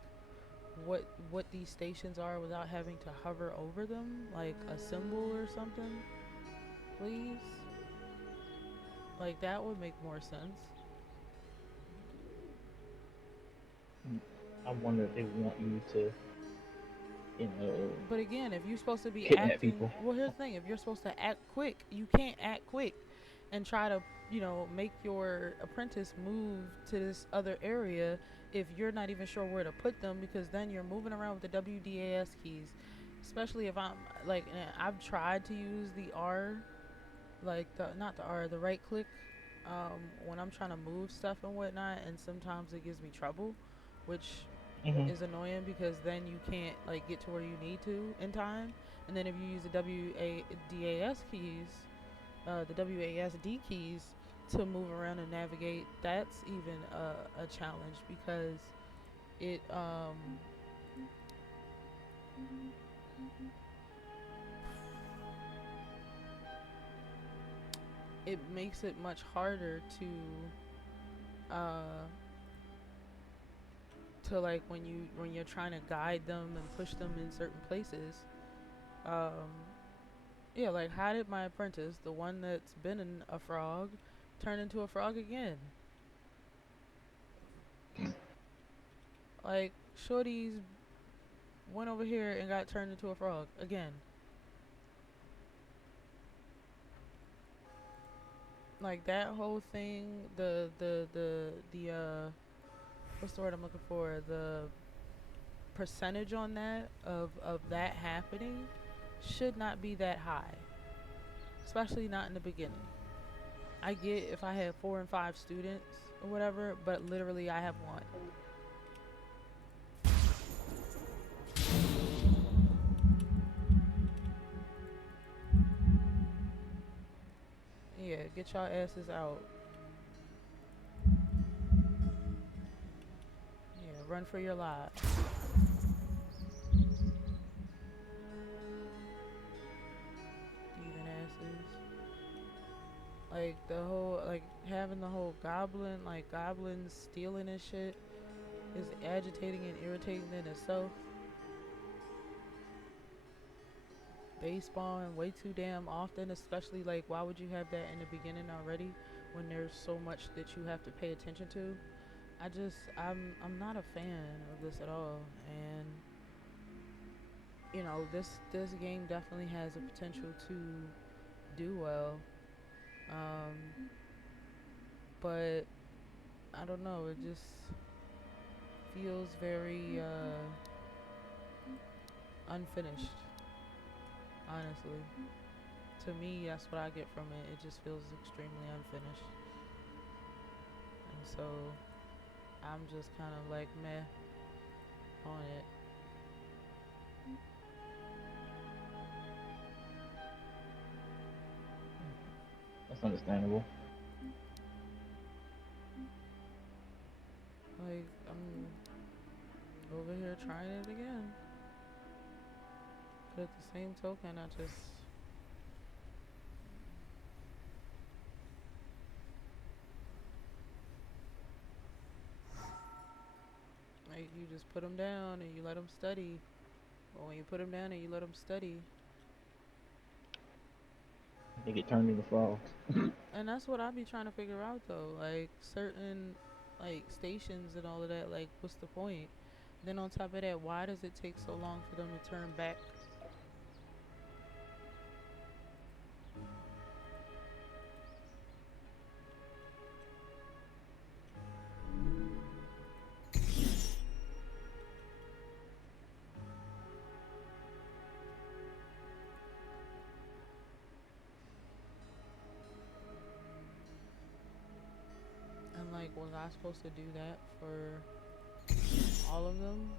what these stations are without having to hover over them, like a symbol or something, please? Like that would make more sense. I wonder if they want you to, But again, if you're supposed to be kidnap acting, people. well, here's the thing: if you're supposed to act quick, you can't act quick and try to, make your apprentice move to this other area if you're not even sure where to put them, because then you're moving around with the WDAS keys. Especially if I'm like, I've tried to use the R, like not the R, the right click, when I'm trying to move stuff and whatnot, and sometimes it gives me trouble, which Hmm. is annoying because then you can't like get to where you need to in time. And then if you use the WADAS keys, the WASD keys to move around and navigate, that's even a challenge because it it makes it much harder uh to like when you're trying to guide them and push them in certain places. um Yeah, like how did my apprentice, the one that's been a frog, turn into a frog again? Like Shorty's went over here and got turned into a frog again. Like that whole thing, the what's the word I'm looking for? The percentage on that of that happening should not be that high, especially not in the beginning. I get if I had 4 and 5 students or whatever, but literally I have one. Yeah, get y'all asses out. Yeah, run for your lives. Thieving asses. Like the whole, like having the whole goblin, like goblins stealing and shit is agitating and irritating in itself. They spawn way too damn often, especially like why would you have that in the beginning already when there's so much that you have to pay attention to? I'm not a fan of this at all, and this game definitely has a potential to do well. Um, but I don't know, it just feels very unfinished, honestly. To me, that's what I get from it. It just feels extremely unfinished. And so I'm just kind of like meh on it. That's understandable. Like, I'm over here trying it again. But at the same token, I just. Like, you just put them down and you let them study. But when you put them down and you let them study, They get turned into frogs. And that's what I be trying to figure out though. Like certain like stations and all of that. Like, what's the point? Then on top of that, why does it take so long for them to turn back? And like, was I supposed to do that for all of them?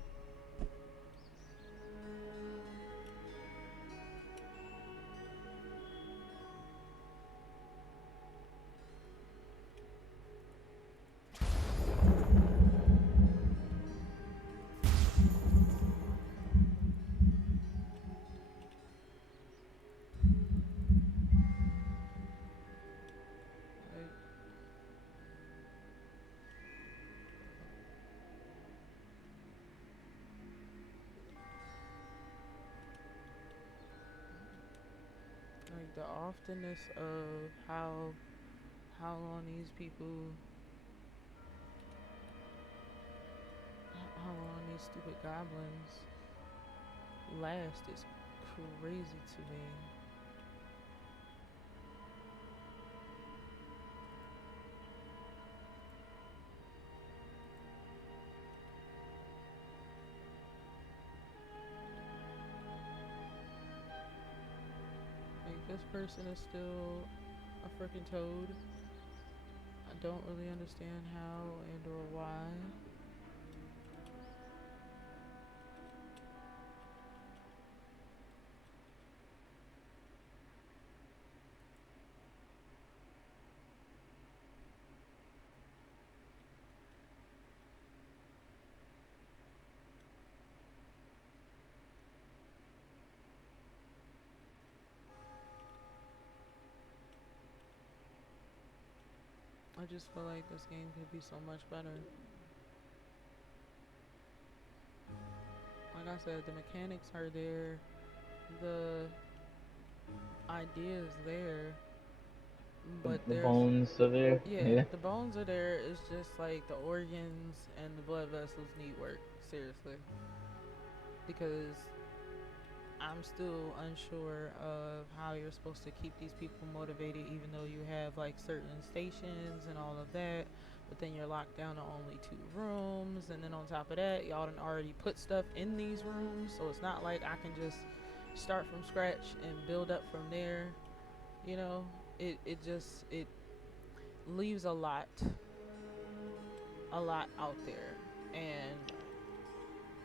Like, like the oftenness of how long these people, how long these stupid goblins last is crazy to me. Like this person is still a freaking toad. I don't really understand how and or why. I just feel like this game could be so much better. Like I said, the mechanics are there, the idea is there, but The there's, bones are there. yeah, the bones are there. It's just like the organs and the blood vessels need work, seriously. Because I'm still unsure of how you're supposed to keep these people motivated, even though you have like certain stations and all of that. But then you're locked down to only 2 rooms, and then on top of that, y'all done already put stuff in these rooms, so it's not like I can just start from scratch and build up from there. You know, it leaves a lot out there, and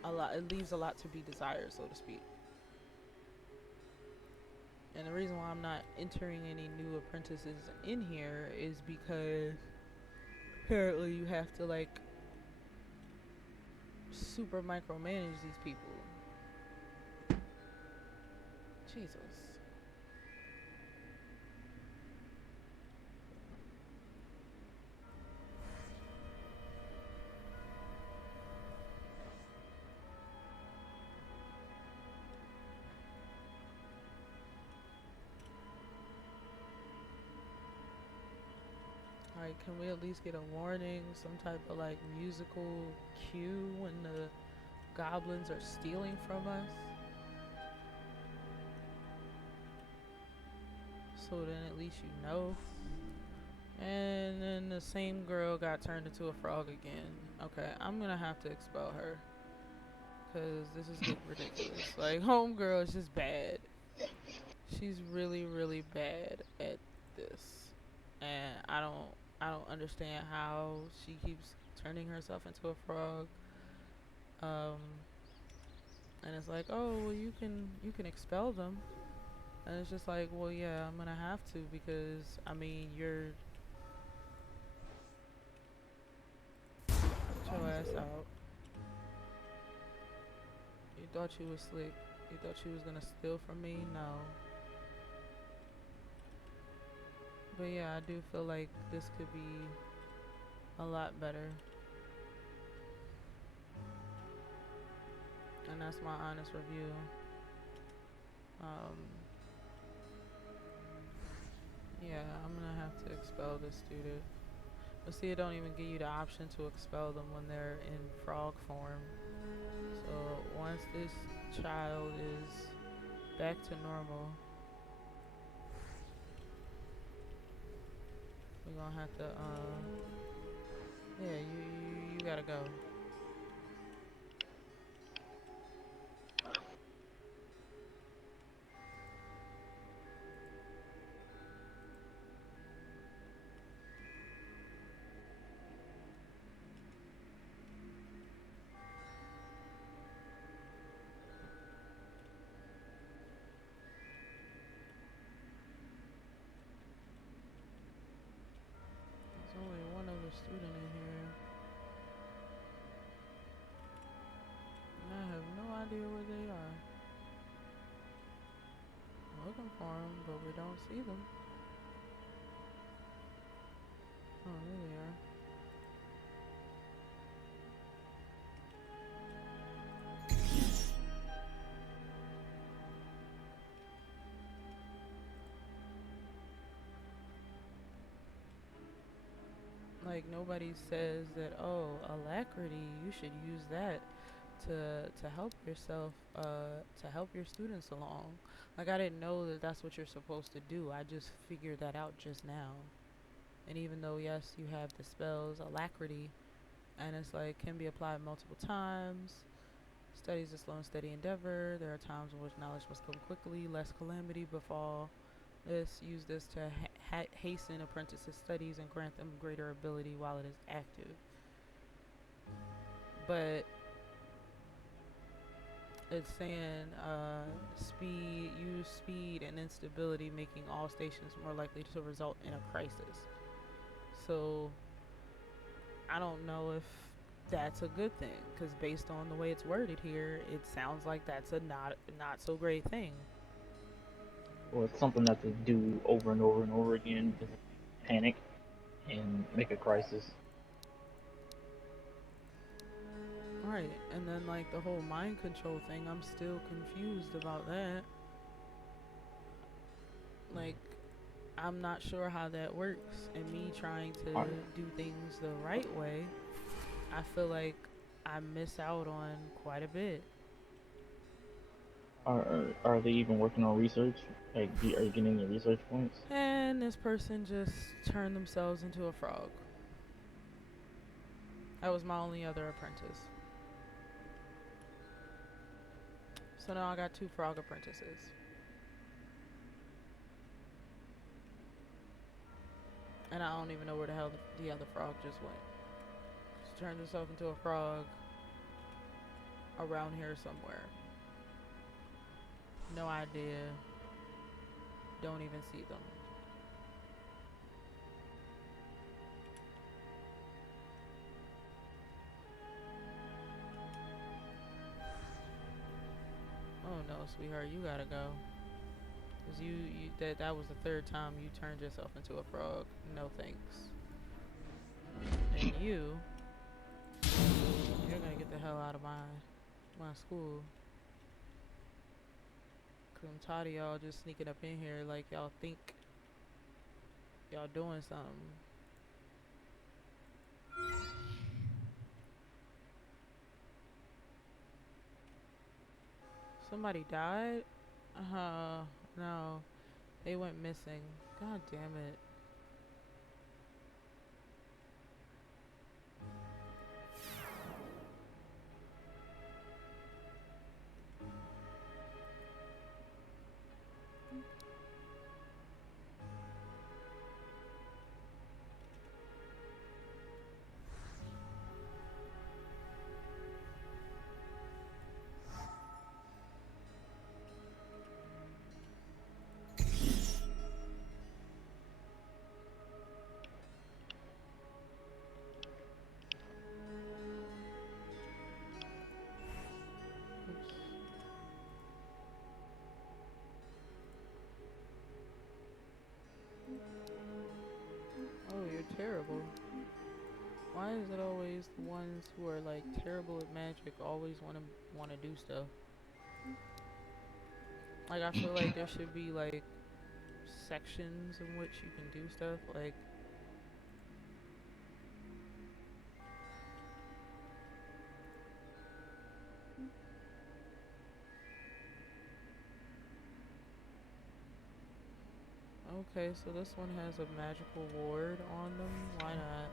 a lot it leaves a lot to be desired, so to speak. And the reason why I'm not entering any new apprentices in here is because apparently you have to like super micromanage these people. Jesus. Like, can we at least get a warning, some type of like musical cue when the goblins are stealing from us? So then at least you know. And then the same girl got turned into a frog again. Okay, I'm gonna have to expel her. Because this is getting ridiculous. Like, homegirl is just bad. She's really, really bad at this. And I don't understand how she keeps turning herself into a frog. Um, and it's like, oh, well, you can expel them. And it's just like, well, yeah, I'm gonna have to because I mean, get your ass out. You thought you was slick. You thought you was gonna steal from me? No. But yeah, I do feel like this could be a lot better. And that's my honest review. Um, Yeah, I'm gonna have to expel this student. But see, it don't even give you the option to expel them when they're in frog form. So once this child is back to normal, we're gonna have to, yeah, you gotta go. There's only one other student in here, and I have no idea where they are. I'm looking for them, but we don't see them. Oh, there they are. Like nobody says that, oh, alacrity, you should use that to help yourself, to help your students along. Like I didn't know that that's what you're supposed to do. I just figured that out just now. And even though yes, you have the spells alacrity, and it's like can be applied multiple times. Studies a slow and steady endeavor. There are times in which knowledge must come quickly, lest calamity befall. Use this to hasten apprentices' studies and grant them greater ability while it is active. But it's saying use speed and instability, making all stations more likely to result in a crisis. So I don't know if that's a good thing, because based on the way it's worded here, it sounds like that's a not so great thing. Or it's something that they do over and over and over again because they panic and make a crisis. Right, and then like the whole mind control thing, I'm still confused about that. Like, I'm not sure how that works, and me trying to Are, do things the right way, I feel like I miss out on quite a bit. are they even working on research? Like, are you getting any research points? And this person just turned themselves into a frog. That was my only other apprentice. So now I got 2 frog apprentices. And I don't even know where the hell the other frog just went. She turned herself into a frog around here somewhere. No idea. Don't even see them. Oh no, sweetheart, you gotta go. Cause that was the 3rd time you turned yourself into a frog. No thanks. And you're gonna get the hell out of my school. Cause I'm tired of y'all just sneaking up in here like y'all think y'all doing something. Somebody died? No. They went missing. God damn it. Oops. Oh, you're terrible. Why is it always the ones who are like terrible at magic always wanna do stuff? Like I feel like there should be like sections in which you can do stuff. Like, okay, so this one has a magical ward on them. Why not?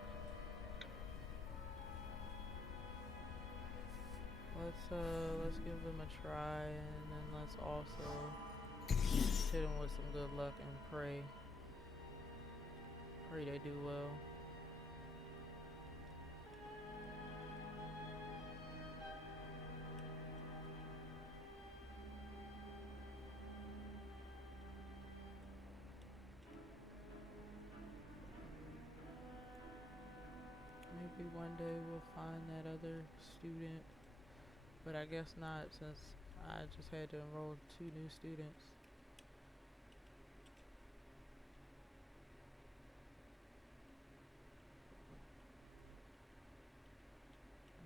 Let's give them a try, and then let's also hit them with some good luck and pray. Pray they do well. Maybe one day we'll find that other student, but I guess not, since I just had to enroll 2 new students.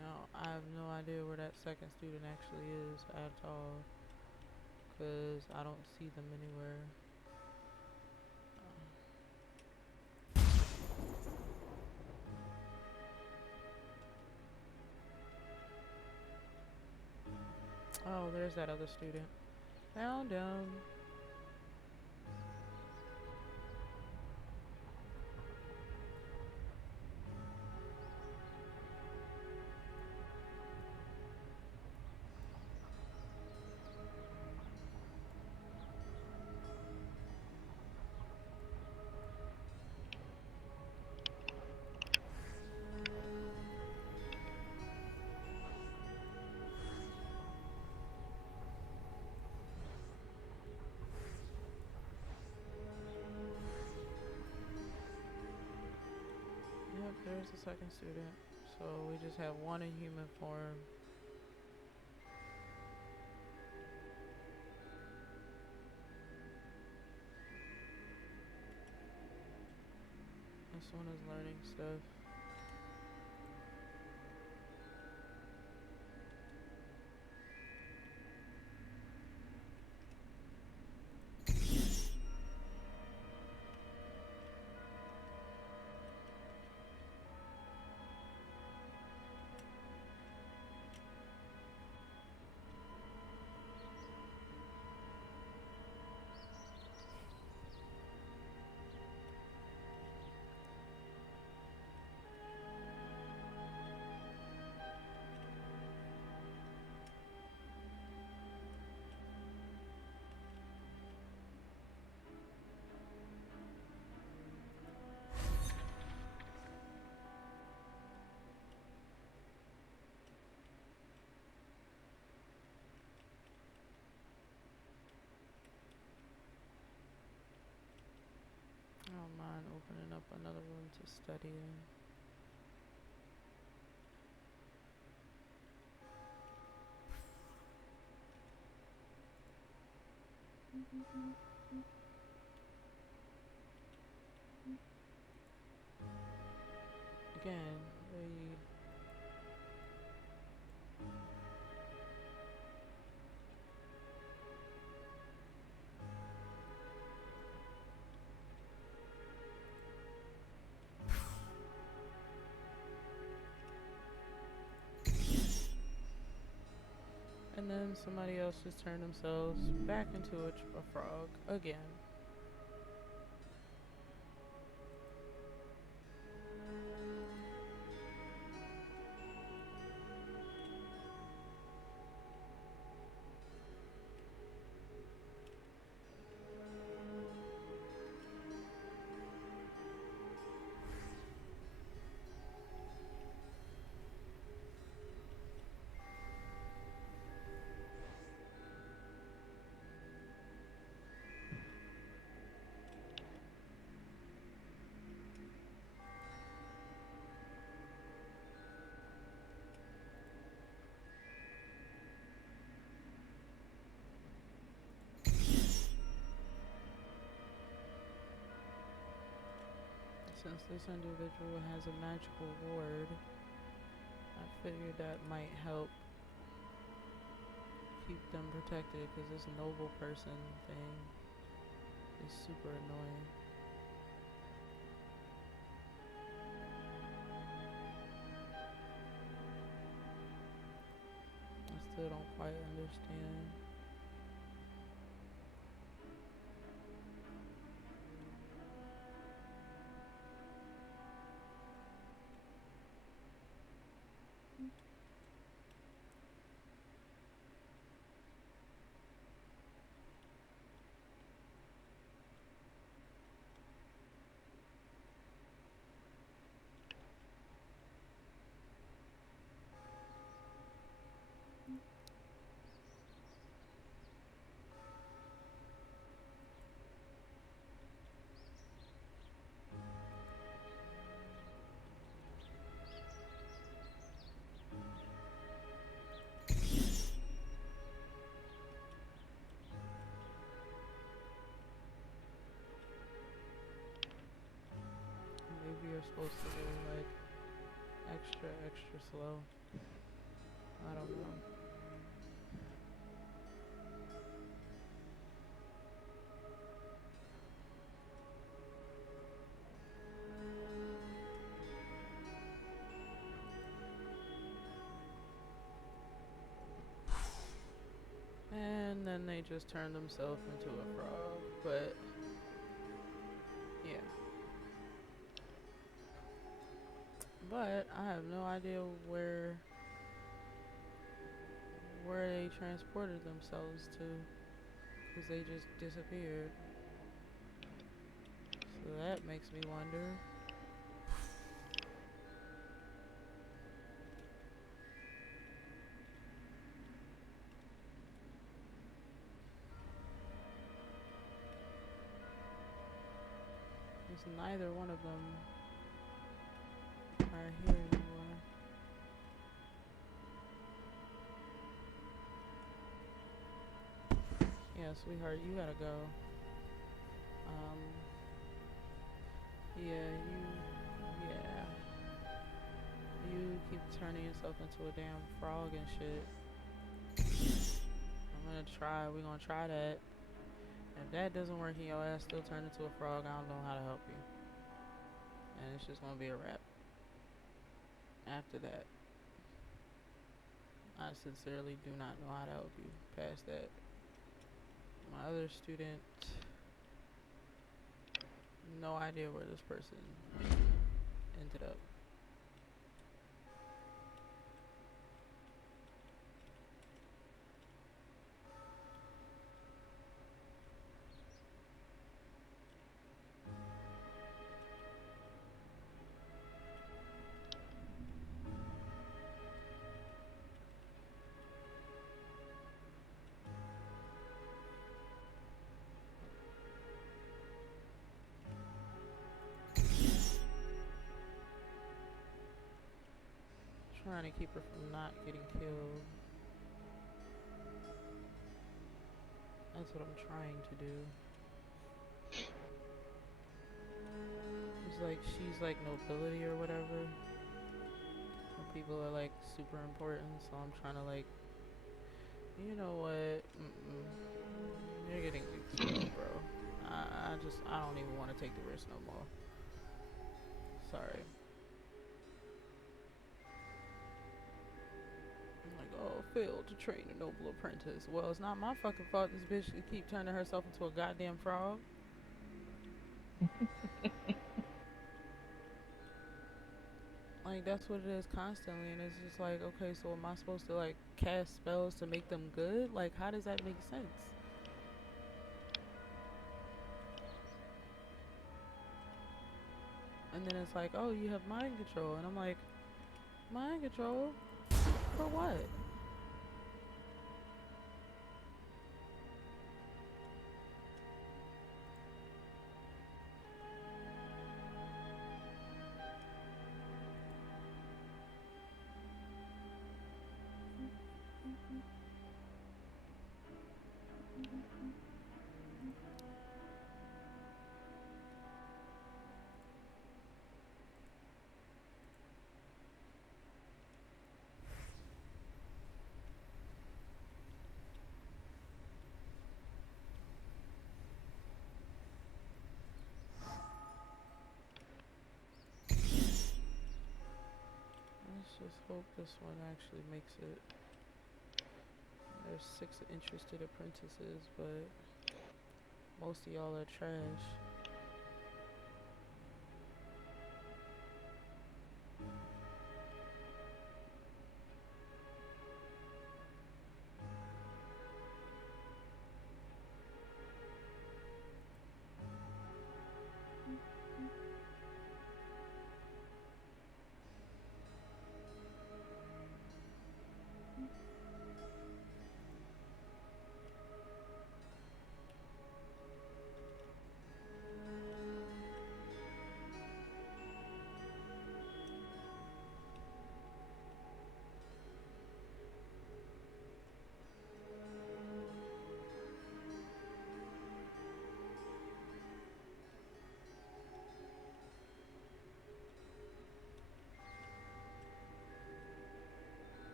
No, I have no idea where that second student actually is at all, because I don't see them anywhere. Oh, there's that other student. Found him. Yep, there's the second student. So we just have one in human form. This one is learning stuff. I don't mind opening up another room to study in. Again, and then somebody else just turned themselves back into a frog again. Since this individual has a magical ward, I figured that might help keep them protected, because this noble person thing is super annoying. I still don't quite understand. Maybe you're supposed to go like extra slow. I don't know. And then they just turn themselves into a frog, but yeah. But I have no idea where they transported themselves to, because they just disappeared. So that makes me wonder. Because neither one of them are here anymore. Yeah, sweetheart, you gotta go. Yeah, you keep turning yourself into a damn frog and shit. We're gonna try that. If that doesn't work and your ass still turned into a frog, I don't know how to help you. And it's just gonna be a wrap. After that, I sincerely do not know how to help you past that. My other student, no idea where this person ended up. Trying to keep her from not getting killed. That's what I'm trying to do. It's like she's like nobility or whatever. And people are like super important, so I'm trying to like, you know what? You're getting expelled, bro. I don't even want to take the risk no more. Sorry. Like, oh, failed to train a noble apprentice. Well, it's not my fucking fault this bitch keep turning herself into a goddamn frog. Like, that's what it is constantly, and it's just like, okay, so am I supposed to like cast spells to make them good? Like, how does that make sense? And then it's like, oh, you have mind control, and I'm like, mind control? For what? hope this one actually makes it. There's 6 interested apprentices, but most of y'all are trash.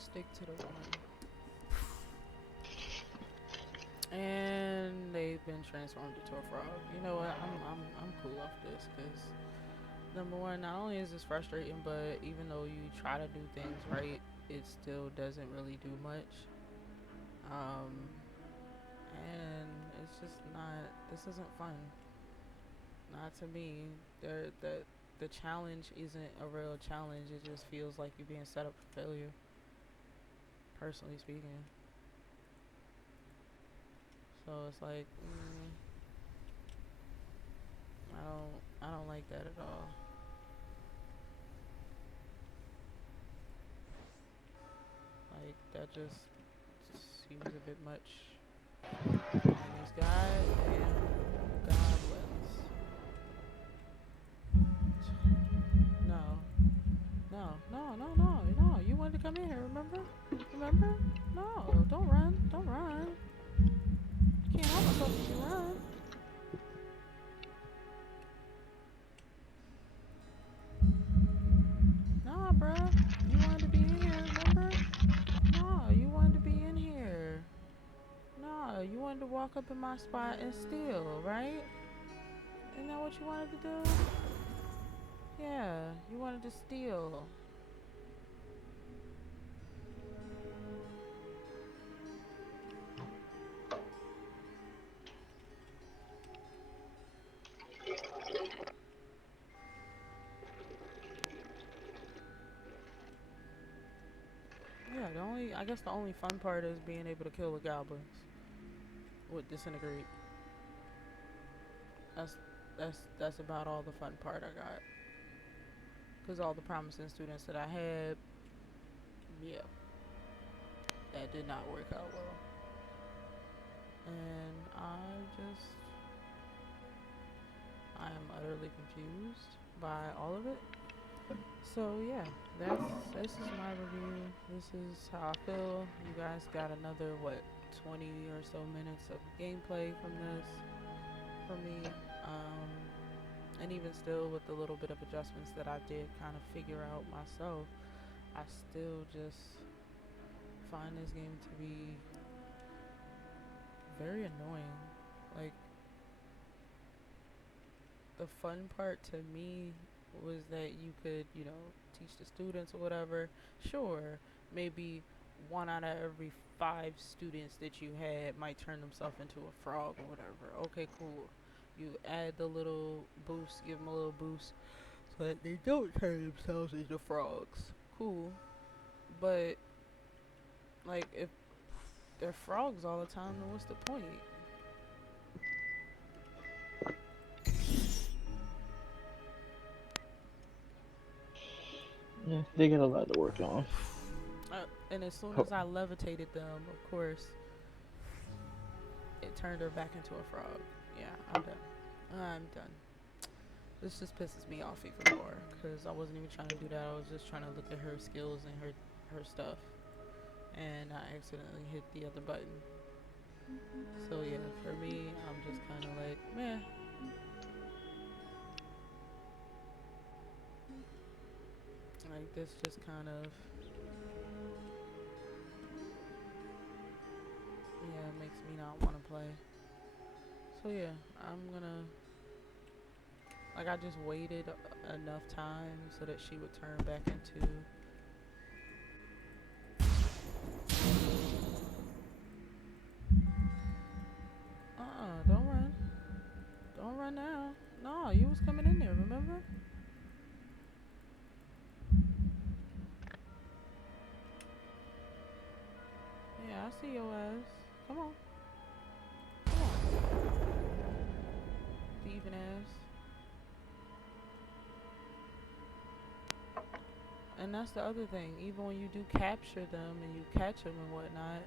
Stick to the one. And they've been transformed into a frog. You know what? I'm cool off this because number one, not only is this frustrating, but even though you try to do things right, it still doesn't really do much. And it's just not. This isn't fun. Not to me. The challenge isn't a real challenge. It just feels like you're being set up for failure. Personally speaking. So it's like, I don't like that at all. Like that just seems a bit much. And these guys and goblins. No. You wanted to come in here, remember? Remember? No, don't run. Don't run. You can't help yourself if you run. Nah, bruh. You wanted to be in here, remember? No, you wanted to be in here. No, you wanted to walk up in my spot and steal, right? Isn't that what you wanted to do? Yeah, you wanted to steal. Yeah, I guess the only fun part is being able to kill the goblins with disintegrate. That's about all the fun part I got. Cause all the promising students that I had, yeah, that did not work out well. And I am utterly confused by all of it. So yeah, this is my review. This is how I feel. You guys got another 20 or so minutes of gameplay from this for me. And even still, with the little bit of adjustments that I did kind of figure out myself, I still just find this game to be very annoying. Like, the fun part to me was that you could, teach the students or whatever. Sure, maybe 1 out of every 5 students that you had might turn themselves into a frog or whatever. Okay, cool. You add the little boost, give them a little boost so that they don't turn themselves into frogs. Cool. But, like, if they're frogs all the time, then what's the point? Yeah, they got a lot to work on. And as soon as I levitated them, of course, it turned her back into a frog. Yeah, I'm done. This just pisses me off even more because I wasn't even trying to do that. I was just trying to look at her skills and her stuff, and I accidentally hit the other button. So yeah, for me, I'm just kind of like, meh. Like this just kind of, yeah, it makes me not want to play. So yeah, I'm gonna, like I just waited enough time so that she would turn back into don't run. Don't run now. No, you was coming in there, remember? Yeah, I see your ass. Come on. Come on. Thieving ass. And that's the other thing. Even when you do capture them and you catch them and whatnot,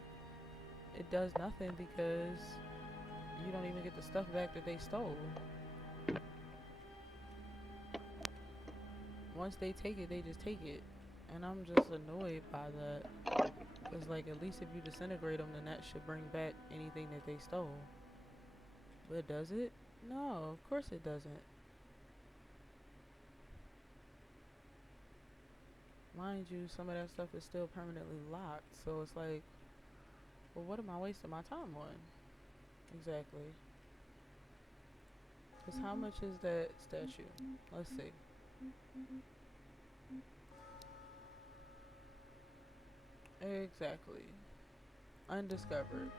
it does nothing because you don't even get the stuff back that they stole. Once they take it, they just take it. And I'm just annoyed by that. Because, like, at least if you disintegrate them, then that should bring back anything that they stole. But does it? No, of course it doesn't. Mind you, some of that stuff is still permanently locked. So it's like, well, what am I wasting my time on? Exactly. Because how much is that statue? Let's see. Exactly. Undiscovered.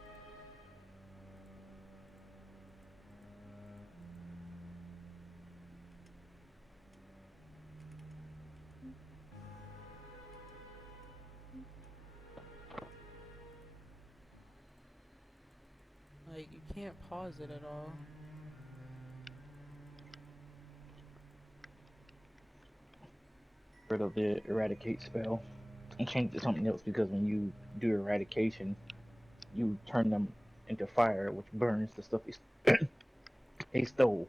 Like, you can't pause it at all. Rid of the eradicate spell and change it to something else because when you do eradication, you turn them into fire, which burns the stuff they stole.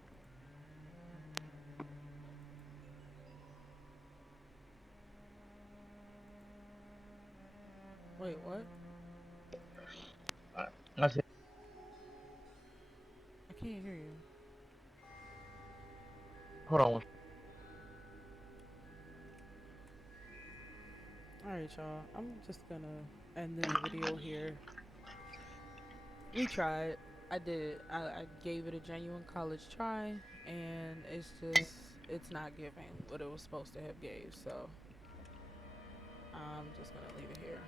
Wait, what? I said, I can't hear you. hold on. Alright, y'all. I'm just gonna end this video here. We tried. I did. I gave it a genuine college try, and it's not giving what it was supposed to have gave, so I'm just gonna leave it here.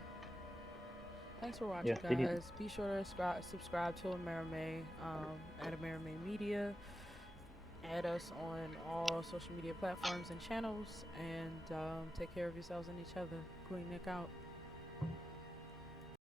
Thanks for Yeah, watching, they did. guys. Be sure to subscribe to Amerime at Amerime Media. Add us on all social media platforms and channels, and take care of yourselves and each other. Queen Nick out.